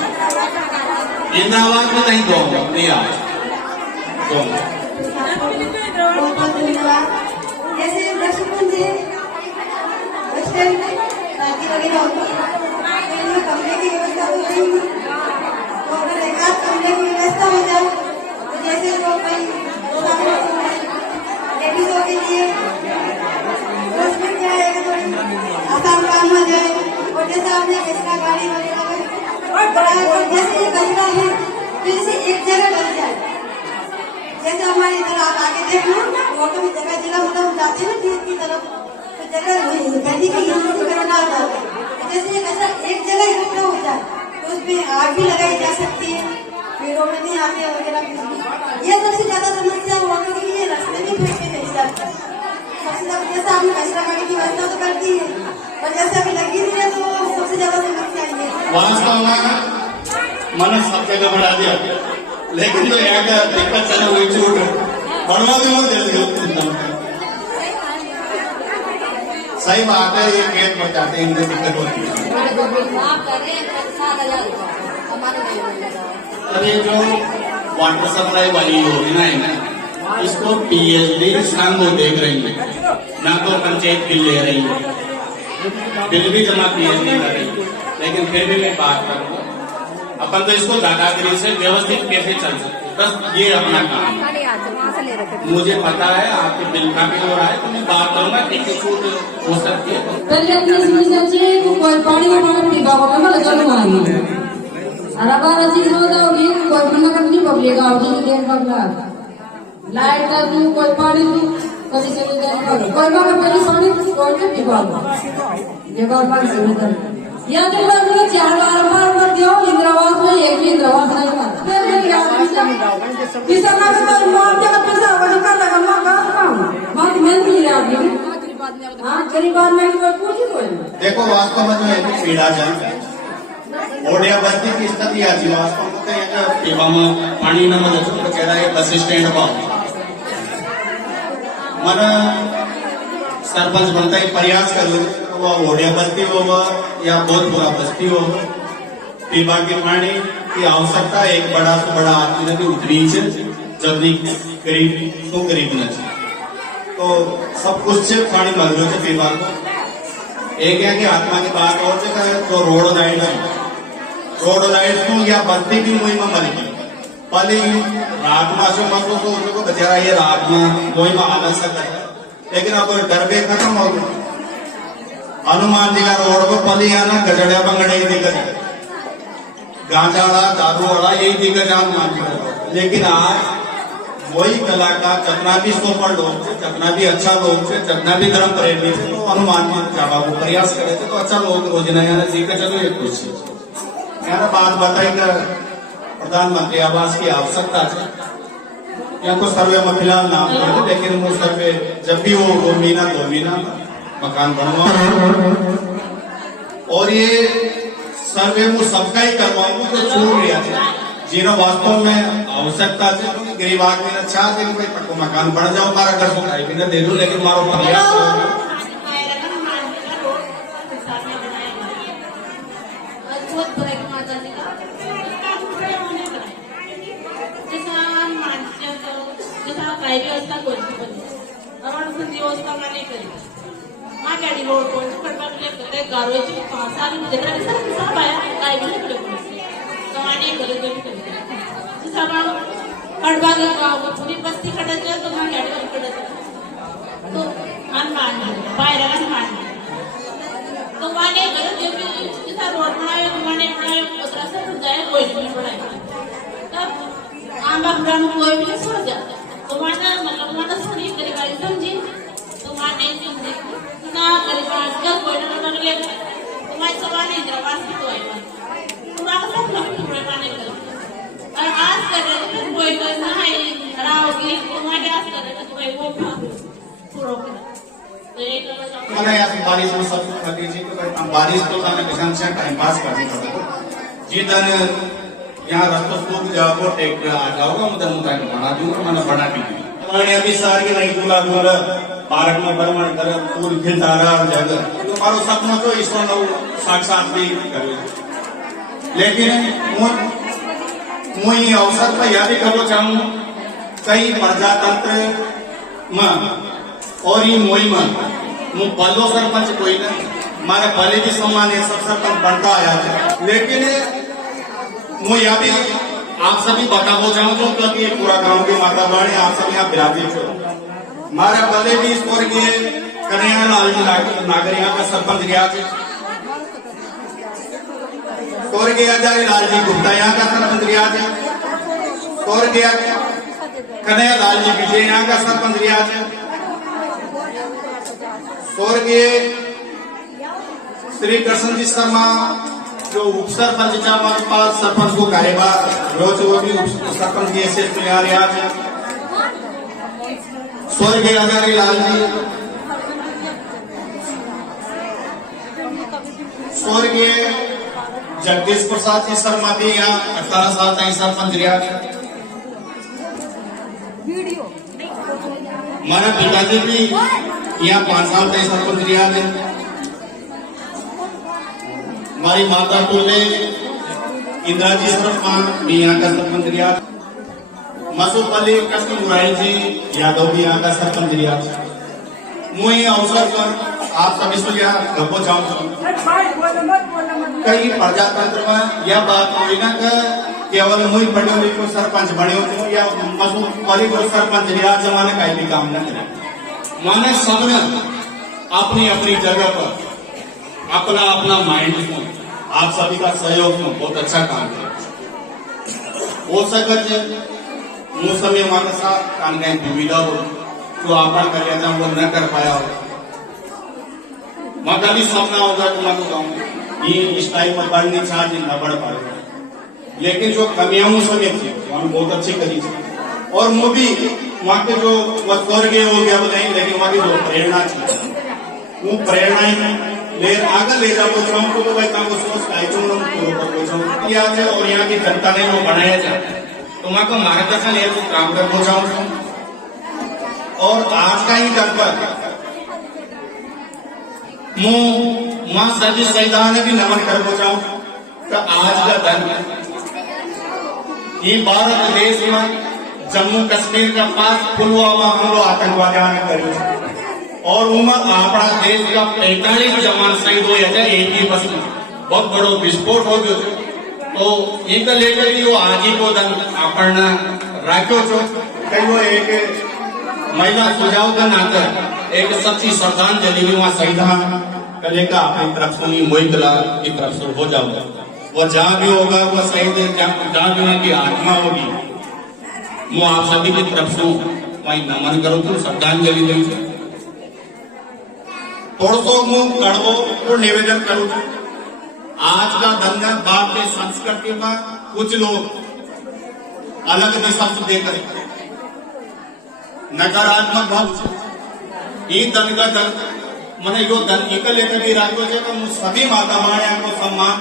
इंद्रावास में नहीं दूंगा नहीं आज जैसे वृक्षकुंज वगैरह कमरे की व्यवस्था हो जाएगी तो अगर एक आध कमरे की व्यवस्था हो जाए तो जैसे वो कोई लेडीजों के लिए उसमें क्या है थोड़ी आसान काम हो जाए और जैसे आपने कचरा गाड़ी वगैरह और बड़ा और जैसे ये कचरा है तो इसे एक जगह डल जाए। जैसे हमारे इधर आप आगे देख लो ऑटो में जगह जगह मतलब जाते हैं खेत की तरफ तो जगह गली की यूज करना जाता है जैसे ऐसा एक जगह इकट्ठा होता है तो उसमें आग भी लगाई जा सकती है पेड़ों में भी आगे वगैरह। ये सबसे ज्यादा समस्या ऑटो के लिए रास्ते में फेंक के चली जाती है सबसे ज्यादा। जैसे आपने कचरा गाड़ी की व्यवस्था तो कर दी है और जैसे अभी लगी हुई है तो सबसे ज्यादा समस्या ये मैंने सब जगह बढ़ा दिया लेकिन तो यहाँ का दिक्कत चला हुई छूट बढ़वा दूंगा सही बात है ये खेत पर जाते हैं इनसे दिक्कत होती है। अरे जो वाटर सप्लाई वाली योजना है ना इसको पीएचडी संघ देख रही है ना तो पंचायत बिल ले रही है बिल भी जमा पीएचडी कर रही है लेकिन फिर भी मैं बात करूँगा अपन तो इसको दादागिरी से व्यवस्थित कैसे चल सकते बस ये अपना काम है। मुझे पता है आपके बिल का भी हो रहा है तो मैं बात करूंगा ठीक छूट हो सकती है। बारह चीज हो जाओगी कोई मना करनी पब्लिक आओगी देर बगला लाइट का तू कोई पानी तू कभी से कोई बार पहले पानी कोई के बिगाड़ ये बार बार से उधर या तो मैं 4 बार मत दियो इंद्रवास में एक भी इंद्रवास नहीं था फिर मेरी याद किसान का मार के पैसा बड़ी कर लगा मां मैं भी याद नहीं हां गरीब आदमी को पूछी कोई देखो वास्तव में जो है पीड़ा जाए ओडिया बस्ती की स्थिति आज वास्तव में यहाँ पीवा में पानी न मिले तो कह रहा है बस स्टैंड पर मन सरपंच बनता ही प्रयास कर लो वो ओडिया बस्ती हो या बहुत बुरा बस्ती हो पीवा के पानी की आवश्यकता एक बड़ा से बड़ा आदमी ने भी उतनी है जल्दी करीब तो करीब न तो सब कुछ से पानी मिल रहे थे पीवा को एक है कि आत्मा की बात और जगह है तो रोड लाइट को या बस्ती भी मुहिम मरी पहले रात में से मत तो बेचारा ये रात में मुहिम आ सकता है लेकिन अब डर खत्म हो गया हनुमान जी का रोड पर पली आना गजड़िया बंगड़े ही दिक्कत गांजा वाला दारू वाला यही दिक्कत है हनुमान जी का लेकिन आज वही कला का जितना भी सोपर लोग थे जितना भी अच्छा लोग थे जितना भी धर्म प्रेमी थे तो हनुमान जी जावा वो प्रयास करे थे तो अच्छा लोग रोजना यानी जी का चलो एक कुछ यार बात बताई कि प्रधानमंत्री आवास की आवश्यकता है यहाँ को सर्वे में फिलहाल नाम करे लेकिन वो सर्वे जब भी वो 2 महीना मकान बनवा और ये सर्वे वो सबका ही करवाऊंगा तो छोड़ लिया था जिन्हों वास्तव में आवश्यकता है क्योंकि गरीब आदमी ने चाह दिन भाई पक्को मकान बन जाओ हमारा घर को खाई भी दे दो लेकिन मारो प्रयास व्यवस्था व्यवस्था नहीं करी माँ क्या रोड को गारोची 5 साल सब आया काय भी नहीं कमाने करे तो भी सब कड़बाग गाँव पूरी बस्ती कटत तो माँ क्या कटत तो अनमान बाहर अनमान तो माने करे जो भी जैसा रोड बनाए माने बनाए उतना से जाए कोई नहीं बनाए तब आम बाबा कोई भी नहीं छोड़ जाता तो माना मतलब माना सुनी गरीबाई समझी तो माने समझी ना गरीबाई का कोई ना ले तो मैं सवाल इंद्रवास की तो आई पूरा का सब लोग पूरे माने कर और आज कर रहे थे कोई ना है रावगी तो मैं क्या कर रहे थे कोई वो पूरा तो एक मैंने यार बारिश में सब कर दीजिए कि बारिश तो था किसान से टाइम पास करने पड़ता जिधर यहाँ रास्ता सूख जाओ ट्रैक्टर आ जाओगा मुझे बना दूंगा मैंने बना भी हमारे अभी सार के नहीं दूल्हा दूल्हा पार्क में बर्मन कर पूरी खिलता रहा जगह तो हमारो सपना तो इसको लोग साक्षात भी करे लेकिन मुझे अवसर पर यह भी कहना चाहूँ कई प्रजातंत्र में और ये मुहिम में पहलो सरपंच कोई नहीं हमारे पहले भी सम्मान ये सब सरपंच बनता आया था लेकिन मैं यहाँ भी आप सभी बताओ जाऊँ जो क्योंकि ये पूरा गांव की वातावरण है आप सब यहाँ बिरादरी हो हमारे पहले भी स्वर्गीय कन्हैया लाल जी नागर यहाँ का सरपंच गया थे स्वर्गीय हजारी लाल जी गुप्ता यहाँ का सरपंच गया थे स्वर्गीय कन्हैया लाल जी विजय यहाँ का सरपंच गया थे स्वर्गीय श्री कृष्ण जी शर्मा जो उप सरपंच सरपंच को कार्यभार रोज वो भी सरपंच की हैसियत में आ रहा है स्वर्गीय हजारी लाल जी स्वर्गीय जगदीश प्रसाद जी शर्मा भी यहाँ 18 साल तक सरपंच रहा हमारा पिताजी भी यहाँ 5 साल तक सरपंच रहा है हमारी माता टोले इंदिरा जी शर्मा भी यहाँ का सरपंच रिया मसूद अली कृष्ण मुरारी जी यादव भी यहाँ का सरपंच रिया मुझे अवसर पर आप सभी से यहाँ गपो चाहूँ कई प्रजातंत्र में यह बात हुई ना कि केवल मुझे पढ़े हुए को सरपंच बने हो या मसूद अली को सरपंच रिया जमाने का भी काम न करे माने सबने अपनी अपनी जगह पर अपना अपना माइंड आप सभी का सहयोग में बहुत अच्छा काम किया हो सकत मुंह समय वहां सा कान कहीं दुविधा हो तो आपण कर लेता वो न कर पाया हो वहां कभी सपना होगा तो मैं तो कहूँ ये इस टाइम में बढ़नी चाहिए न बढ़ पाएगा, लेकिन जो कमियां मुझ समय थी वहां बहुत अच्छी करी थी और मूवी वहां के जो स्वर्गीय हो गया वो नहीं, लेकिन वहां की जो प्रेरणा थी वो प्रेरणा ले आगे ले जाओ चाहूँ तो भाई काम सोच आई याद है और यहाँ की जनता ने वो बनाया जाए तो वहां को मार्गदर्शन ये तो काम कर पहुंचाऊं। और आज का ही दरबार मां सभी संविधान ने भी नमन कर पहुंचाऊं तो आज का दिन ये भारत देश में जम्मू कश्मीर का पास पुलवामा हमलो आतंकवादियों ने करी और उमर अपना देश का 45 जवान शहीद हुए थे एक ही बस में, बहुत बड़ो विस्फोट हो गयो तो एक लेकर ही वो आज ही को दन आपण राख्यो छो कई वो एक महिला सुझाव का नाते एक सच्ची श्रद्धांजलि वहां संविधान कलेगा अपनी तरफ से मोहितला की तरफ से हो जाओगे वो जहां भी होगा वो शहीद जहां भी उनकी आत्मा होगी मैं आप सभी की तरफ से वही नमन करूँ तो श्रद्धांजलि दूँ थोड़ा तो मुंह कड़वो तो निवेदन करूँ। आज का दंगा भारतीय संस्कृति में कुछ लोग अलग दिशा से देकर नकारात्मक भाव ये दंगा मैंने जो दंग लेकर भी राज्यों से तो सभी माता बहनिया को सम्मान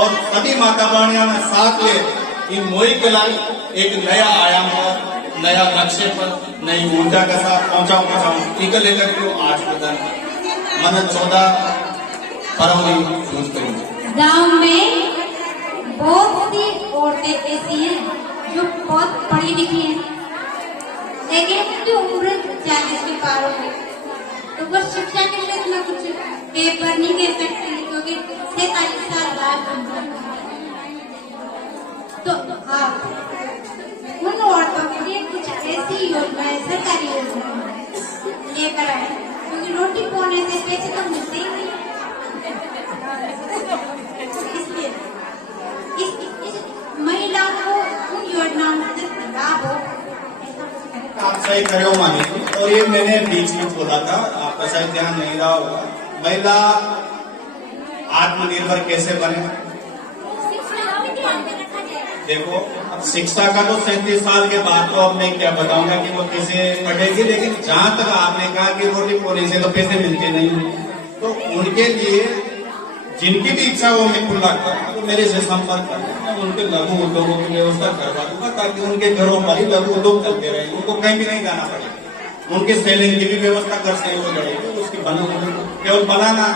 और सभी माता बहनिया में साथ ले इन मोई के लाई एक नया आयाम पर नया लक्ष्य पर नई ऊर्जा के साथ पहुंचाऊं इक लेकर के आज के दिन मन 14 फरवरी यूज करेंगे। गांव में बहुत सी औरतें ऐसी हैं जो बहुत पढ़ी लिखी हैं लेकिन उनकी उम्र 40 के पार हो गई तो वो शिक्षा के लिए ना कुछ पेपर नहीं दे सकती क्योंकि 47 साल बाद तो आप उन औरतों के लिए कुछ ऐसी योजनाएं सरकारी योजनाएं लेकर आए क्योंकि रोटी पाने से पैसे तो मिलते ही नहीं इसलिए इस महिलाओं को उन योजनाओं से लाभ हो। आप सही करे हो मानी और ये मैंने बीच में बोला था आपका शायद ध्यान नहीं रहा होगा महिला आत्मनिर्भर कैसे बने। देखो अब शिक्षा का तो 37 साल के बाद तो अब मैं क्या बताऊंगा कि वो कैसे पढ़ेगी, लेकिन जहां तक आपने कहा कि रोटी पोने से तो पैसे मिलते नहीं तो उनके लिए जिनकी भी इच्छा हो मैं खुला कर तो मेरे से संपर्क कर उनके लघु उद्योगों की व्यवस्था करवा दूंगा ताकि उनके घरों पर ही लघु उद्योग चलते रहे, उनको कहीं भी नहीं जाना पड़ेगा। उनके सेलिंग की भी व्यवस्था कर सकेंगे बढ़ेगी उसकी केवल बनाना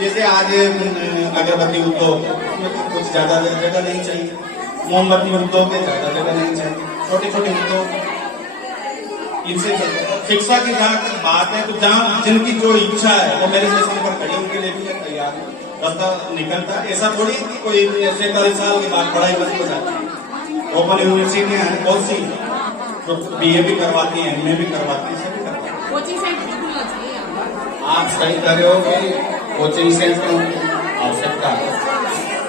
जैसे आज अगरबत्ती उद्योग कुछ ज्यादा जगह नहीं चाहिए, मोमबत्ती उद्योग में ज्यादा जगह नहीं चाहिए, छोटे छोटे उद्योग इनसे शिक्षा की जहाँ तक बात है तो जहाँ जिनकी जो इच्छा है वो मेरे से संपर्क करें उनके लिए भी तैयार है। रास्ता निकलता है ऐसा थोड़ी कोई 47 साल के बाद पढ़ाई बंद हो जाती है। ओपन यूनिवर्सिटी है बहुत सी जो BA भी करवाती है MA भी करवाती है सभी करवाती है। कोचिंग सेंटर खुलना चाहिए। आप सही कर रहे हो कि कोचिंग सेंटर आवश्यकता है,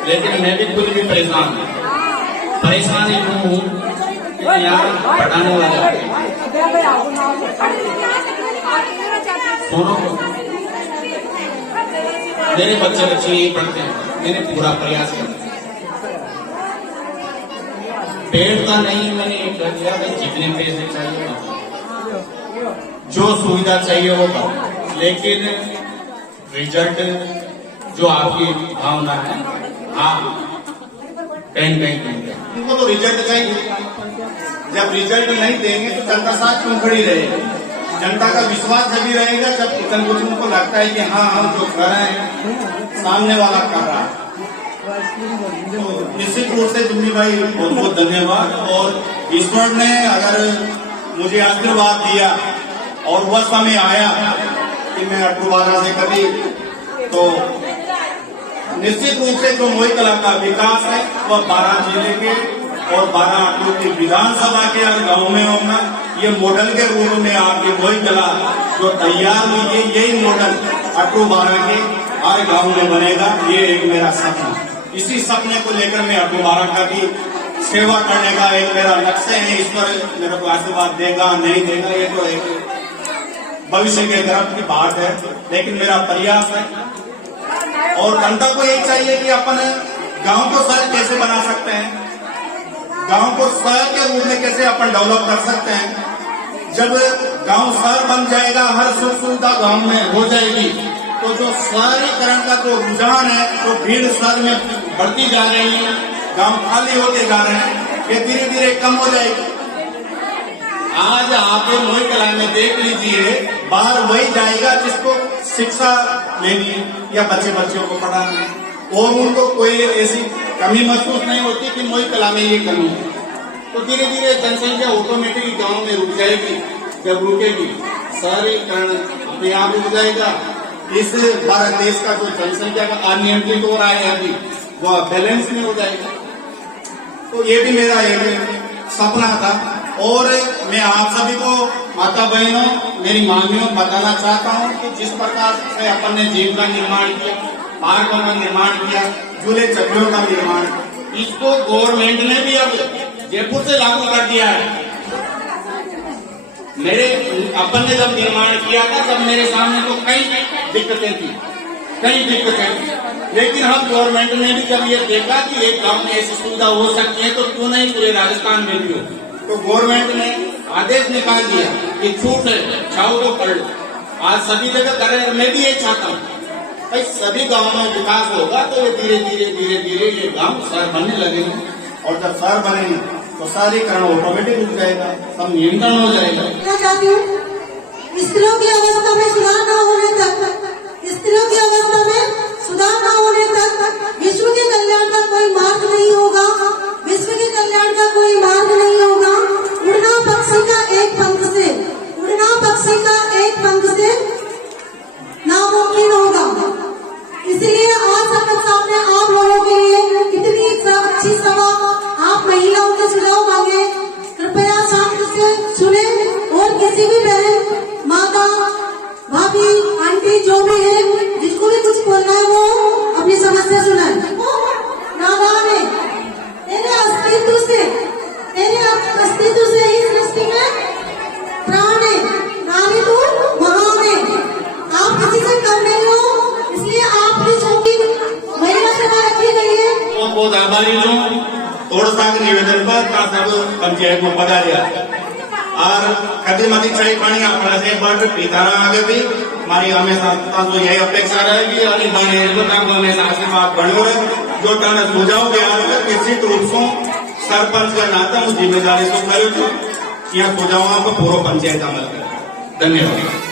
लेकिन मैं भी खुद भी परेशान हूँ यहाँ पढ़ाने वाले मेरे बच्चे यही पढ़ते हैं, मैंने पूरा प्रयास किया बैठता नहीं, मैंने कर दिया जितने पैसे चाहिए जो सुविधा चाहिए वो कर, लेकिन रिजल्ट जो आपकी भावना है हाँ कहीं उनको तो रिजल्ट चाहिए। जब रिजल्ट नहीं देंगे तो जनता साथ क्यों खड़ी रहेगी। जनता का विश्वास जब भी रहेगा जब इतना कुछ उनको लगता है कि हाँ हम जो कर रहे हैं सामने वाला कर रहा है। तो निश्चित रूप से जुम्मी भाई बहुत बहुत धन्यवाद। और ईश्वर ने अगर मुझे आशीर्वाद दिया और वह समय आया कि मैं अटूवारा से कभी तो निश्चित रूप से जो मोई कला का विकास है वह 12 जिले के और 12 अटू की विधानसभा के हर गाँव में होगा। ये मॉडल के रूप में आपकी मोई कला जो तैयार हुई है यही मॉडल अटू 12 के हर गाँव में बनेगा। ये एक मेरा सपना, इसी सपने को लेकर मैं अटू 12 का भी सेवा करने का एक मेरा लक्ष्य है। ईश्वर मेरे को आशीर्वाद देगा नहीं देगा ये तो एक भविष्य के गर्भ की बात है, लेकिन मेरा प्रयास है और जनता को ये चाहिए कि अपन गांव को शहर कैसे बना सकते हैं, गांव को शहर के रूप में कैसे अपन डेवलप कर सकते हैं। जब गांव शहर बन जाएगा, हर सुख सुविधा गांव में हो जाएगी, तो जो शहरीकरण का जो रुझान है, तो भीड़ शहर में बढ़ती जा रही है, गांव खाली होते जा रहे हैं, ये धीरे धीरे कम हो जाएगी। आज आप मोई कला में देख लीजिए, बाहर वही जाएगा जिसको शिक्षा लेनी है या बच्चों को पढ़ाना है, और उनको कोई ऐसी कमी महसूस नहीं होती कि मोई कला में ये कमी है। तो धीरे धीरे जनसंख्या ऑटोमेटिकली गांव में रुक जाएगी। जब रुकेगी, शहरीकरण अपने आप रुक जाएगा। इस भारत देश का जो जनसंख्या का अनियंत्रित हो रहा है अभी, वो बैलेंस में हो जाएगा। तो ये भी मेरा एक सपना था और मैं आप सभी को माता बहनों, मेरी मांगियों बताना चाहता हूँ कि जिस प्रकार से अपन ने जिम का निर्माण किया, पार्कों का निर्माण किया, झूले चक्रियों का निर्माण, इसको गवर्नमेंट ने भी अब जयपुर से लागू कर दिया है। मेरे अपन ने जब निर्माण किया था तब मेरे सामने तो कई दिक्कतें थी, लेकिन हम गवर्नमेंट ने भी जब ये देखा कि एक गांव में ऐसी सुविधा हो सकती है तो क्यों नहीं पूरे राजस्थान में भी हो, तो गवर्नमेंट ने आदेश निकाल दिया कि छूट है, चाहो तो कर लो। आज सभी जगह कर रहे हैं, मैं भी ये चाहता हूँ भाई सभी गाँव में विकास होगा तो ये धीरे धीरे ये गाँव शहर बनने लगेंगे, और जब शहर बनेंगे तो शहरीकरण ऑटोमेटिक रुक जाएगा, सब नियंत्रण हो जाएगा। मैं चाहती हूँ स्त्रियों की अवस्था में सुधार न होने तक, स्त्रियों की अवस्था में सुधार न होने तक विश्व के कल्याण का कोई मार्ग नहीं होगा, विश्व के कल्याण का कोई मार्ग नहीं होगा। उड़ना पक्षी का एक पंख से, उड़ना पक्षी का एक पंख से नामुमकिन होगा। इसलिए आज सबके सामने आप लोगों के लिए इतनी अच्छी सभा, आप महिलाओं के सुझाव मांगे, कृपया शांति से सुने और किसी भी बहन, माता, भाभी, आंटी जो भी है, जिसको भी कुछ बोलना है वो अपनी समस्या सुनाए। नादान है, तेरे अस्तित्व से ही सृष्टि में प्राण है, नारी तू महान है, आप किसी से कम नहीं हो, इसलिए आपकी छोटी महिला सभा रखी गई है। बहुत आभारी हूँ थोड़ा सा निवेदन पर का सब पंचायत में पधारिया और कभी मती चाय पानी अपना से बट पीताना आगे भी हमारी हमेशा तो यही अपेक्षा रहेगी और हमेशा आशीर्वाद बने रहे। जो तन सुझाव के आकर निश्चित रूप से सरपंच का नाता हूँ जिम्मेदारी से करो, यहाँ सुझाव को पूरा पंचायत अमल करे। धन्यवाद।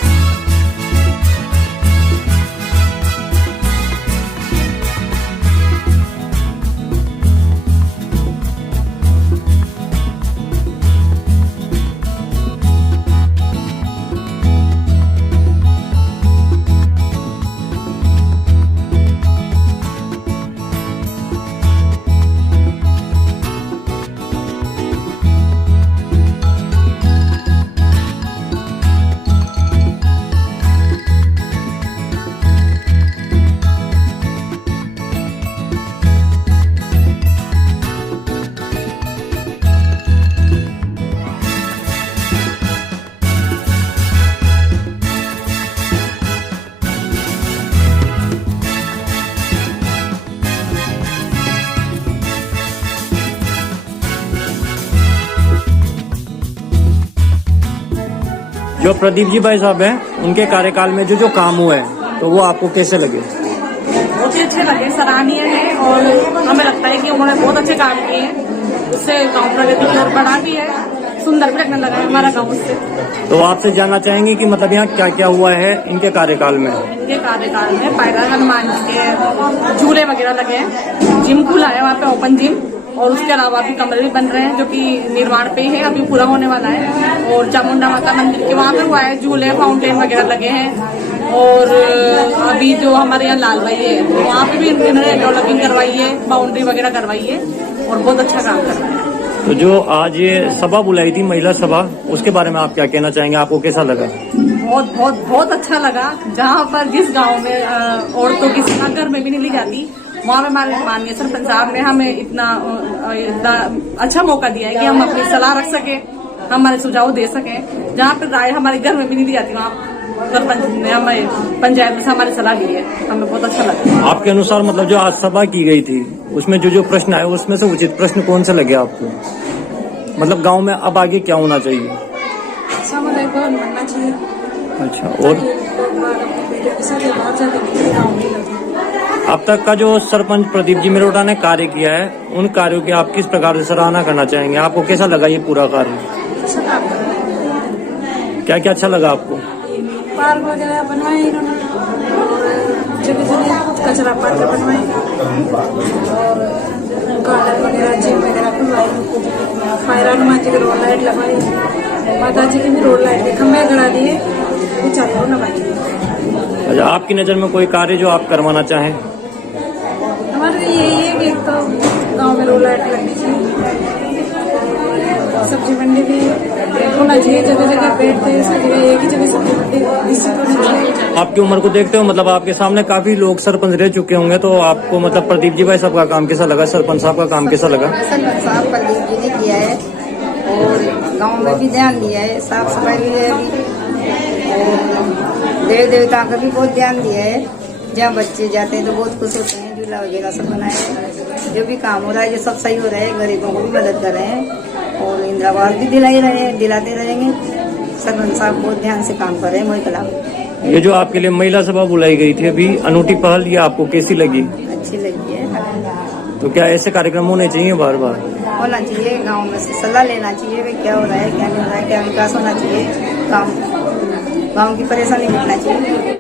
जो प्रदीप जी भाई साहब हैं, उनके कार्यकाल में जो काम हुआ है तो वो आपको कैसे लगे? बहुत ही अच्छे लगे, सराहनीय है और हमें लगता है कि उन्होंने बहुत अच्छे काम किए हैं, उससे गांव प्रगति की ओर बढ़ा भी है, सुंदर भी लगने लगा है हमारा गांव उससे। तो आपसे जानना चाहेंगे कि मतलब यहाँ क्या क्या हुआ है इनके कार्यकाल में? इनके कार्यकाल में पायरा हनुमान जी के झूले वगैरह लगे हैं, जिम खुला है वहाँ पे, ओपन जिम, और उसके अलावा भी कमरे भी बन रहे हैं जो कि निर्माण पे ही है, अभी पूरा होने वाला है। और चामुंडा माता मंदिर के वहाँ पे हुआ है, झूले फाउंटेन वगैरह लगे हैं। और अभी जो हमारे यहाँ लालबाई है वहाँ पे भी इन्होंने डेवलपिंग करवाई है, बाउंड्री वगैरह करवाई है और बहुत अच्छा काम कर रहे हैं। तो जो आज ये सभा बुलाई थी, महिला सभा, उसके बारे में आप क्या कहना चाहेंगे? आपको कैसा लगा? बहुत बहुत बहुत अच्छा लगा। जहाँ पर जिस गांव में औरतों की सलाह घर में भी नहीं ली जाती, वहाँ में हमारे माननीय सरपंच साहब ने हमें इतना अच्छा मौका दिया है कि हम अपनी सलाह रख सके, हमारे सुझाव दे सके। जहाँ पर राय हमारे घर में भी नहीं दी जाती, वहाँ सरपंच ने हमें पंचायत में से हमारी सलाह दी है, हमें बहुत अच्छा लगा। आपके अनुसार मतलब जो आज सभा की गई थी उसमें जो प्रश्न आए उसमें से उचित प्रश्न कौन सा लगे आपको? मतलब गांव में अब आगे क्या होना चाहिए? सामुदायिक भवन बनना चाहिए। अच्छा, और अब तक का जो सरपंच प्रदीप जी मिरोटा ने कार्य किया है, उन कार्यों की आप किस प्रकार से सराहना करना चाहेंगे? आपको कैसा लगा ये पूरा कार्य? क्या क्या अच्छा लगा आपको? पार्क वगैरह बनवाए इन्होंने, जगह जगह कचरा पात्र बनवाए और गार्डन वगैरह, जिम वगैरह बनवाए, फायर हनुमान जी की रोड लाइट लगवाई, माता जी की भी रोड लाइट के खंभे गड़ा दिए, ऊंचाई और नवाई। अच्छा, आपकी नजर में कोई कार्य जो आप करवाना चाहें? हमारे यही है कि एक तो गाँव में रोड लाइट लगनी चाहिए, सब्जी मंडी भी होना चाहिए, जगह जगह बैठते एक ही जगह सब्जी मंडी विकसित होनी चाहिए। आपकी उम्र को देखते हो, मतलब आपके सामने काफी लोग सरपंच रह चुके होंगे, तो आपको मतलब प्रदीप जी भाई साहब का काम कैसा लगा? सरपंच साहब का काम कैसा लगा? सरपंच साहब प्रदीप जी ने किया है और गांव में भी ध्यान दिया है, साफ सफाई भी है अभी, और देवी देवताओं का भी बहुत ध्यान दिया है। जहाँ बच्चे जाते हैं तो बहुत खुश होते हैं, झूला वगैरह सब बनाए हैं। जो भी काम हो रहा है जो सब सही हो रहा है, गरीबों को भी मदद कर रहे हैं और इंदिरा आवास भी दिलाते रहेंगे। सरपंच साहब बहुत ध्यान से काम कर रहे हैं मोहित कलाम। ये जो आपके लिए महिला सभा बुलाई गई थी अभी, अनूठी पहल, ये आपको कैसी लगी? अच्छी लगी है। तो क्या ऐसे कार्यक्रम होने चाहिए बार बार? होना चाहिए, गांव में से सलाह लेना चाहिए कि क्या हो रहा है, क्या नहीं हो रहा है, क्या विकास होना चाहिए, गांव की परेशानी मिटना चाहिए।